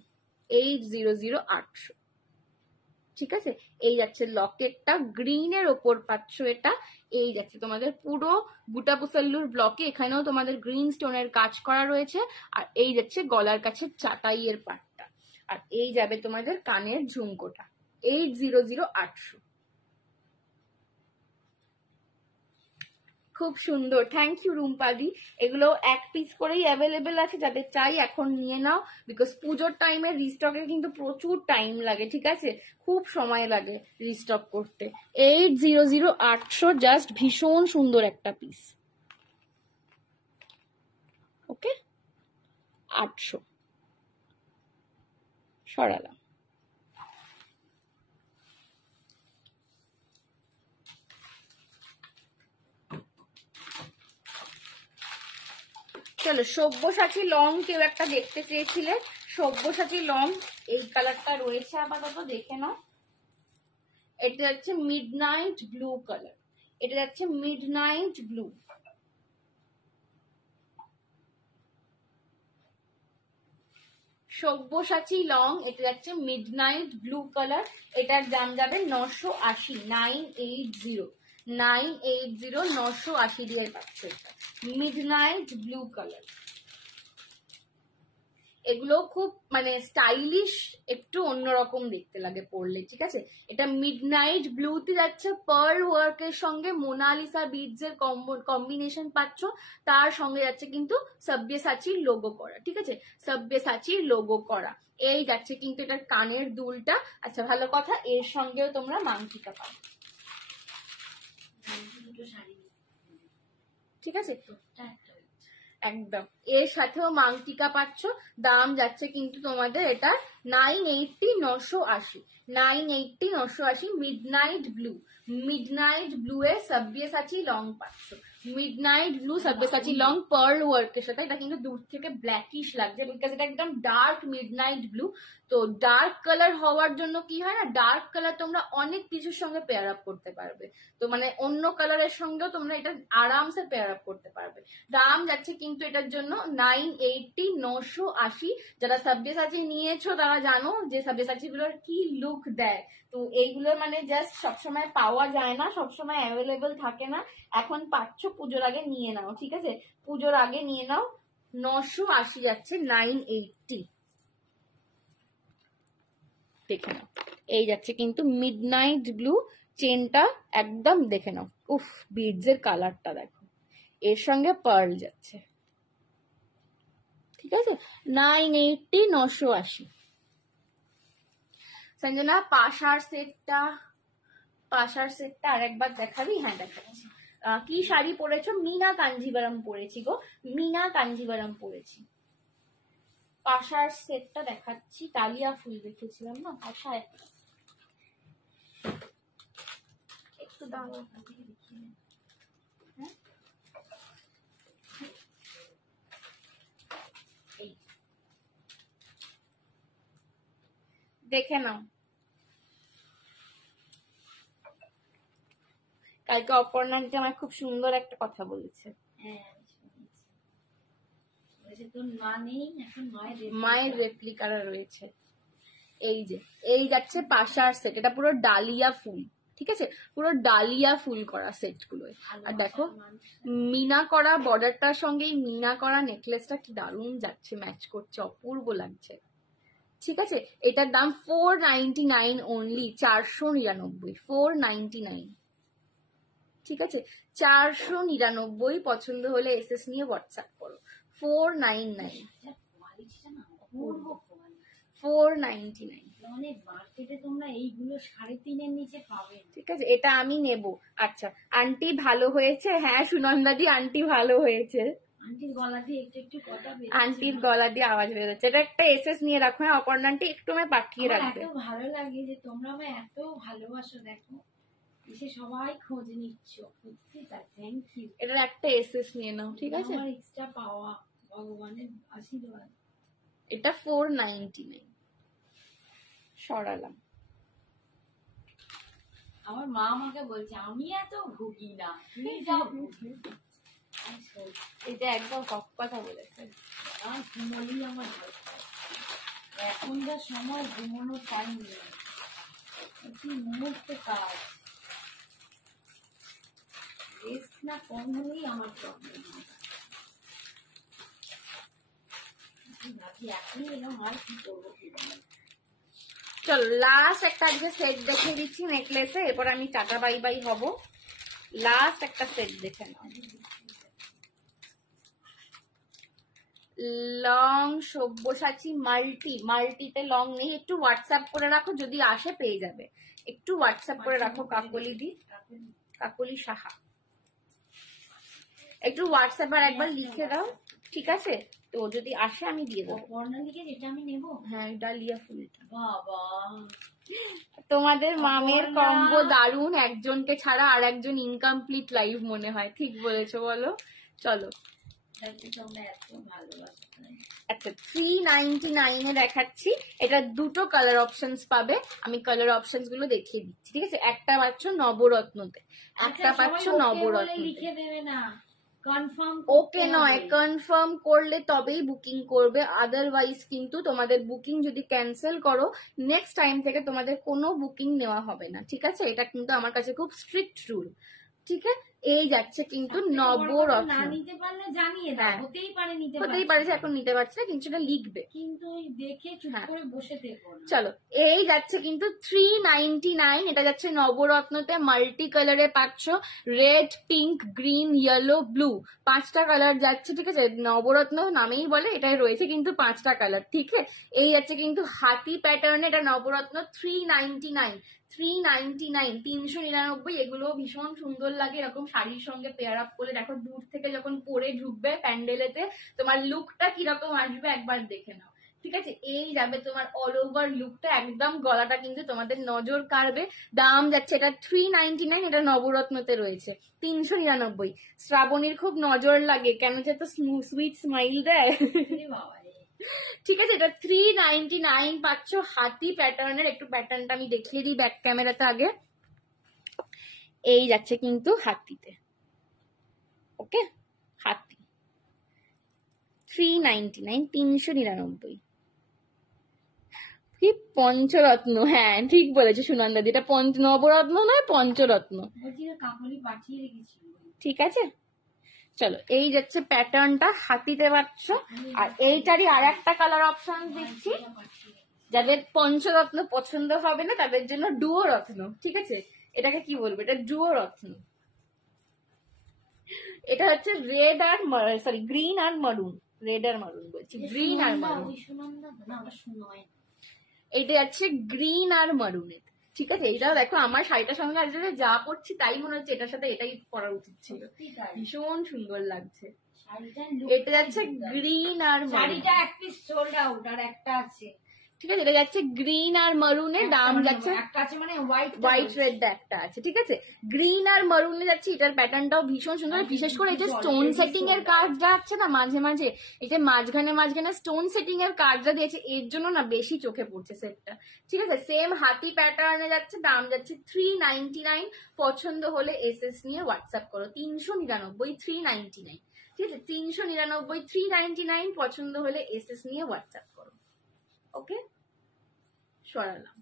ঠিক আছে? এই যাচ্ছে লকেটটা, গ্রিনের ওপর পাচ্ছ এটা। এই যাচ্ছে তোমাদের পুরো গুটা পুসাল্লুর ব্লকে, এখানেও তোমাদের গ্রিন স্টোনের কাজ করা রয়েছে। আর এই যাচ্ছে গলার কাছে চাটাইয়ের পাটটা, আর এই যাবে তোমাদের কানের ঝুমকোটা 800। খুব সুন্দর, থ্যাংক ইউ রুম্পাদি। এগুলো এক পিস করেই অ্যাভেলেবেল আছে, যাদের চাই এখন নিয়ে নাও, বিকজ পুজোর টাইমে রিস্টকে কিন্তু প্রচুর টাইম লাগে, ঠিক আছে? খুব সময় লাগে রিস্টক করতে। 800 জাস্ট ভীষণ সুন্দর একটা পিস। ওকে, 800 সরালাম। চলো, সব্যসাচী লং কেউ একটা দেখতে চেয়েছিলে, সব্যসাচী লং এই কালারটা রয়েছে আপাতত, দেখে নাও। এটা যাচ্ছে মিডনাইট ব্লু কালার, এটা যাচ্ছে মিডনাইট ব্লু। সব্যসাচী লং, এটা যাচ্ছে মিডনাইট ব্লু কালার। এটার দাম যাবে 980 980 দিয়ে পাচ্ছে এটা মিডনাইট ব্লু কালার। এগুলো খুব মানে স্টাইলিশ, একটু অন্যরকম দেখতে লাগে পরলে, ঠিক আছে? এটা মিডনাইট ব্লুতে যাচ্ছে, পার্ল ওয়ার্কের সঙ্গে মোনালিসা বিডস এর কম্বিনেশন পাচ্ছ। তার সঙ্গে যাচ্ছে কিন্তু সব্যসাচীর লোগো করা, ঠিক আছে? সব্যসাচীর লোগো করা। এই যাচ্ছে কিন্তু এটার কানের দুলটা। আচ্ছা, ভালো কথা, এর সঙ্গেও তোমরা মাংটিকা পাবে, ঠিক আছে? একদম এর সাথেও মাংটিকা পাচ্ছ। দাম যাচ্ছে কিন্তু তোমাদের এটা 980 980 মিডনাইট ব্লু এ সব্যসাচী লং পাচ্ছ। Midnight blue Sabyasachi long pearl ওয়ার্কের সাথে। এটা কিন্তু দূর থেকে ব্ল্যাকিশ লাগছে, বিকজ এটা একদম ডার্ক মিডনাইট ব্লু। তো ডার্ক কালার হওয়ার জন্য কি হয় না, ডার্ক কালার তোমরা অনেক কিছুর সঙ্গে পেয়ার আপ করতে পারবে। তো মানে অন্য কালারের সঙ্গেও তোমরা এটা আরামসে পেয়ার আপ করতে পারবে। দাম যাচ্ছে কিন্তু এটার জন্য 980। যারা সব্যসাচী নিয়েছো তারা জানো যে সব্যসাচী গুলোর কি লুক দেয়। তো এইগুলো মানে জাস্ট সবসময় পাওয়া যায় না, সবসময় অ্যাভেলেবেল থাকে না। এখন পাচ্ছ, পুজোর আগে নিয়ে নাও, ঠিক আছে? পুজোর আগে নিয়ে নাও। 980 যাচ্ছে 980। দেখে নাও, এই যাচ্ছে কিন্তু মিডনাইট ব্লু চেনটা, একদম দেখে নাও। উফ, বিডস এর কালারটা দেখো, এর সঙ্গে পার্ল যাচ্ছে, ঠিক আছে? 980 সঞ্জনা, পাশার সেটটা আরেকবার দেখাবি? হ্যাঁ, দেখাচ্ছি। কি শাড়ি পরেছো? মিনা কাঞ্জিভারাম পরেছি গো, মিনা কাঞ্জিভারাম পরেছি। পাশার সেটটা দেখাচ্ছি, ডালিয়া ফুল দেখেছিলাম না পাশায়, একটু দাঁড়াও। হ্যাঁ, দেখে নাও। কালকে অপর্ণাকে আমার খুব সুন্দর একটা কথা বলেছে। রয়েছে, তোর মা নেই এখন, মায়ের রেপ্লিকারা রয়েছে। এই যে এই যাচ্ছে পাশার সেট, এটা পুরো ডালিয়া ফুল, ঠিক আছে, পুরো ডালিয়া ফুল করা সেট গুলো। আর দেখো মিনা করা বর্ডারটার সঙ্গে মিনা করা নেকলেসটা কি দারুণ যাচ্ছে, ম্যাচ করছে, অপূর্ব লাগছে। ঠিক আছে, এটার দাম 499 অনলি, 499, 499। ঠিক আছে, 499। পছন্দ হলে এসএস নিয়ে হোয়াটসঅ্যাপ করো। 499, 499। মানে মার্কেটে তোমরা এইগুলো 3.5-এর নিচে পাবে না। ঠিক আছে, এটা আমি নেব। আচ্ছা আন্টি ভালো হয়েছে? হ্যাঁ সুনন্দাদি, আন্টি ভালো হয়েছে। আন্টির গলা দিয়ে একটু একটু কথা বের, আন্টির গলা দিয়ে আওয়াজ বের হচ্ছে। এটা একটা এসএস নিয়ে রাখো, হ্যাঁ অপর্ণা আন্টি একটু আমায় পাঠিয়ে রাখবে। এত ভালো লাগে যে তোমরা আমায় এত ভালোবাসো, দেখো এসে সবাই খোঁজ নিচ্ছ, সত্যি তাই, থ্যাংক ইউ। এটার একটা এসএস নিয়ে নাও, ঠিক আছে, আমার এক্সট্রা পাওয়া, ভগবানের আশীর্বাদ। এটা 499 সরালাম। আমার মা আমাকে বলছে আমি এত ভুগি না, তুমি যাও। এটা একদম সব কথা বলেছে। আমার ঘুমোলেই আমার ভালো লাগে। এখন যা সময়, ঘুমানোর টাইম নেই, কি মুহূর্তে কাজ, রেস্ট না কম হলেই আমার প্রবলেম হয়। ভাবি এখনই এরকম হয়, কি করবো কি বলবো। চলো লাস্ট একটা আজকে সেট দেখে দিচ্ছি নেকলেসে, এরপর আমি টাটা বাই বাই হব। লাস্ট একটা সেট দেখে নাও। লং সব্যসাচী মাল্টি, মাল্টিতে লং নেই, একটু হোয়াটসঅ্যাপ করে রাখো, যদি আসে পেয়ে যাবে। একটু হোয়াটসঅ্যাপ করে রাখো কাকলি দি, কাকলি সাহা, একটু হোয়াটসঅ্যাপ আর একবার লিখে দাও, ঠিক আছে, তো যদি আসে আমি দিয়ে দেবো। বর্ণালীকে যেটা আমি নেবো, হ্যাঁ ডালিয়া ফুলটা। বাবা তোমাদের মামের কম্বো দারুন, একজনকে ছাড়া আর একজন ইনকমপ্লিট লাইভ মনে হয়, ঠিক বলেছো বলো। চলো তোমরা এত ভালোবাসো। আচ্ছা 399 এ দেখাচ্ছি, এটা দুটো কালার অপশনস পাবে, আমি কালার অপশনস গুলো দেখিয়ে দিচ্ছি। ঠিক আছে, একটা পাচ্ছ নবরত্নতে, একটা পাচ্ছ নবরত্ন। লিখে দেবে না, কনফার্ম ওকে নয়, কনফার্ম করলে তবেই বুকিং করবে, আদারওয়াইজ কিন্তু তোমাদের বুকিং যদি ক্যান্সেল করো নেক্সট টাইম থেকে তোমাদের কোনো বুকিং নেওয়া হবে না। ঠিক আছে, এটা কিন্তু আমার কাছে খুব স্ট্রিক্ট রুল। ঠিক আছে, এই যাচ্ছে কিন্তু নবরত্ন, না নিতে পারলে জানিয়ে দাও, হতেই পারে নিতে হতেই পারে যে এখন নিতে পারছে না, কিন্তু সেটা লিখবে, কিন্তু ওই দেখে চুপ করে বসে থেকো না। চলো এই যাচ্ছে কিন্তু 399, এটা যাচ্ছে নবরত্নতে, মাল্টি কালারে পাচ্ছ, red pink green yellow blue, 5টা কালার যাচ্ছে। ঠিক আছে, নবরত্ন নামেই বলে, এটাই রয়েছে কিন্তু 5টা কালার। ঠিক আছে, এই যাচ্ছে কিন্তু হাতি প্যাটার্ন, এটা নবরত্ন 399, 399। এগুলো ভীষণ সুন্দর লাগে, এরকম শাড়ির সঙ্গে পেয়ার আপ করে দেখো, দূর থেকে যখন পরে ঢুকবে প্যান্ডেলেতে তোমার লুকটা কিরকম আসবে একবার দেখে নাও। ঠিক আছে, এই যাবে তোমার অল ওভার লুকটা, একদম গলাটা কিন্তু তোমাদের নজর কাড়বে। দাম যাচ্ছে এটা 399, এটা নবরত্নতে রয়েছে 399। শ্রাবণীর খুব নজর লাগে, কেন যে তো সুইট স্মাইল দেয়। ঠিক আছে, এটা 399 পাচ্ছ হাতি প্যাটার্নের। একটু প্যাটার্নটা আমি দেখিয়ে দিই ব্যাক ক্যামেরাতে আগে। এই যাচ্ছে কিন্তু হাতিতে, ওকে, হাতি 399, 399। কি পঞ্চরত্ন, হ্যাঁ ঠিক বলেছো সুনন্দাদি, এটা নবরত্ন নয়, পঞ্চরত্ন। ঠিক আছে, চলো এই যাচ্ছে প্যাটার্নটা, হাতিতে পাচ্ছ। আর এইটারই আর একটা কালার অপশন দিচ্ছি, যাদের পঞ্চরত্ন পছন্দ হবে না তাদের জন্য ডুয়ো রত্ন। ঠিক আছে, এটাকে কি বলবো, এটা ডুয়ো রত্ন। এটা হচ্ছে রেড আর সরি গ্রিন আর মারুন, রেড আর মারুন বলছি, গ্রিন আর মারুন। এইটা যাচ্ছে গ্রিন আর মারুনের। ঠিক আছে, এইটাও দেখো আমার শাড়িটার সঙ্গে আজ যা পরছি তাই মনে হচ্ছে এটার সাথে এটাই পরা উচিত ছিল, ভীষণ সুন্দর লাগছে। এটা যাচ্ছে গ্রিন আর শাড়িটা এক পিস সোল্ড আউট, আর একটা আছে। ঠিক আছে, এটা যাচ্ছে গ্রিন আর মারুনে, দাম যাচ্ছে একটা আছে মানে হোয়াইট রেড একটা আছে, ঠিক আছে, গ্রিন আর মারুনে যাচ্ছে। এটার প্যাটার্নটাও ভীষণ সুন্দর, বিশেষ করে এই যে স্টোন সেটিং এর কাজটা আছে না মাঝে মাঝে, এই যে মাঝখানে মাঝখানে স্টোন সেটিং এর কাজটা দিয়েছে, এর জন্য না বেশি চোখে পড়ছে সেটটা, ঠিক আছে। সেম হাতি প্যাটার্নে যাচ্ছে, দাম যাচ্ছে 399। পছন্দ হলে এসএস নিয়ে হোয়াটসঅ্যাপ করো। 399, 399, ঠিক আছে, 399, 399। পছন্দ হলে এসএস নিয়ে হোয়াটসঅ্যাপ করো। ওকে, সরালাম।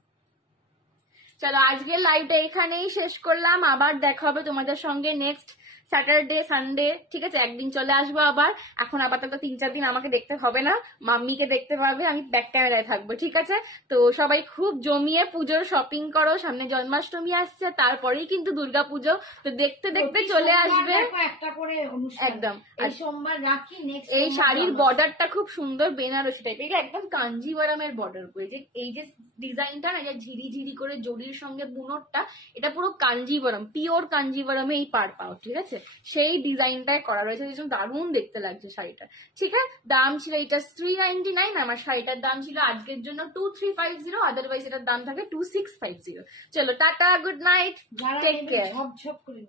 চলো আজকের লাইভটা এখানেই শেষ করলাম, আবার দেখা হবে তোমাদের সঙ্গে নেক্সট স্যাটারডে সানডে, ঠিক আছে, একদিন চলে আসবো আবার। এখন আপাতত 3-4 দিন আমাকে দেখতে হবে না, মাম্মিকে দেখতে পারবে, আমি ব্যাক ক্যামেরায় থাকবো, ঠিক আছে। তো সবাই খুব জমিয়ে পুজোর শপিং করো, সামনে জন্মাষ্টমী আসছে, তারপরেই কিন্তু দুর্গাপুজো, তো দেখতে দেখতে চলে আসবে একটা করে অনুষ্ঠান। একদম। এই সোমবার রাখি, নেক্সট এই শাড়ির বর্ডারটা খুব সুন্দর, বেনারসি টাইপের, একদম কাঞ্জিভারামের বর্ডার করে, যে এই যে ডিজাইনটা না, যে ঝিরি ঝিরি করে জরির সঙ্গে বুনোরটা, এটা পুরো কাঞ্জিভারাম, পিওর কাঞ্জিভারামে এই পাড় পাও, ঠিক আছে, সেই ডিজাইনটাই করা রয়েছে, যেন দারুণ দেখতে লাগছে শাড়িটা, ঠিক আছে। দাম ছিল এটা 399, আমার শাড়িটার দাম ছিল আজকের জন্য 2350, আদারওয়াইজ এটার দাম থাকে 2650। চলো tata, good night, take care. ঝপঝপ করে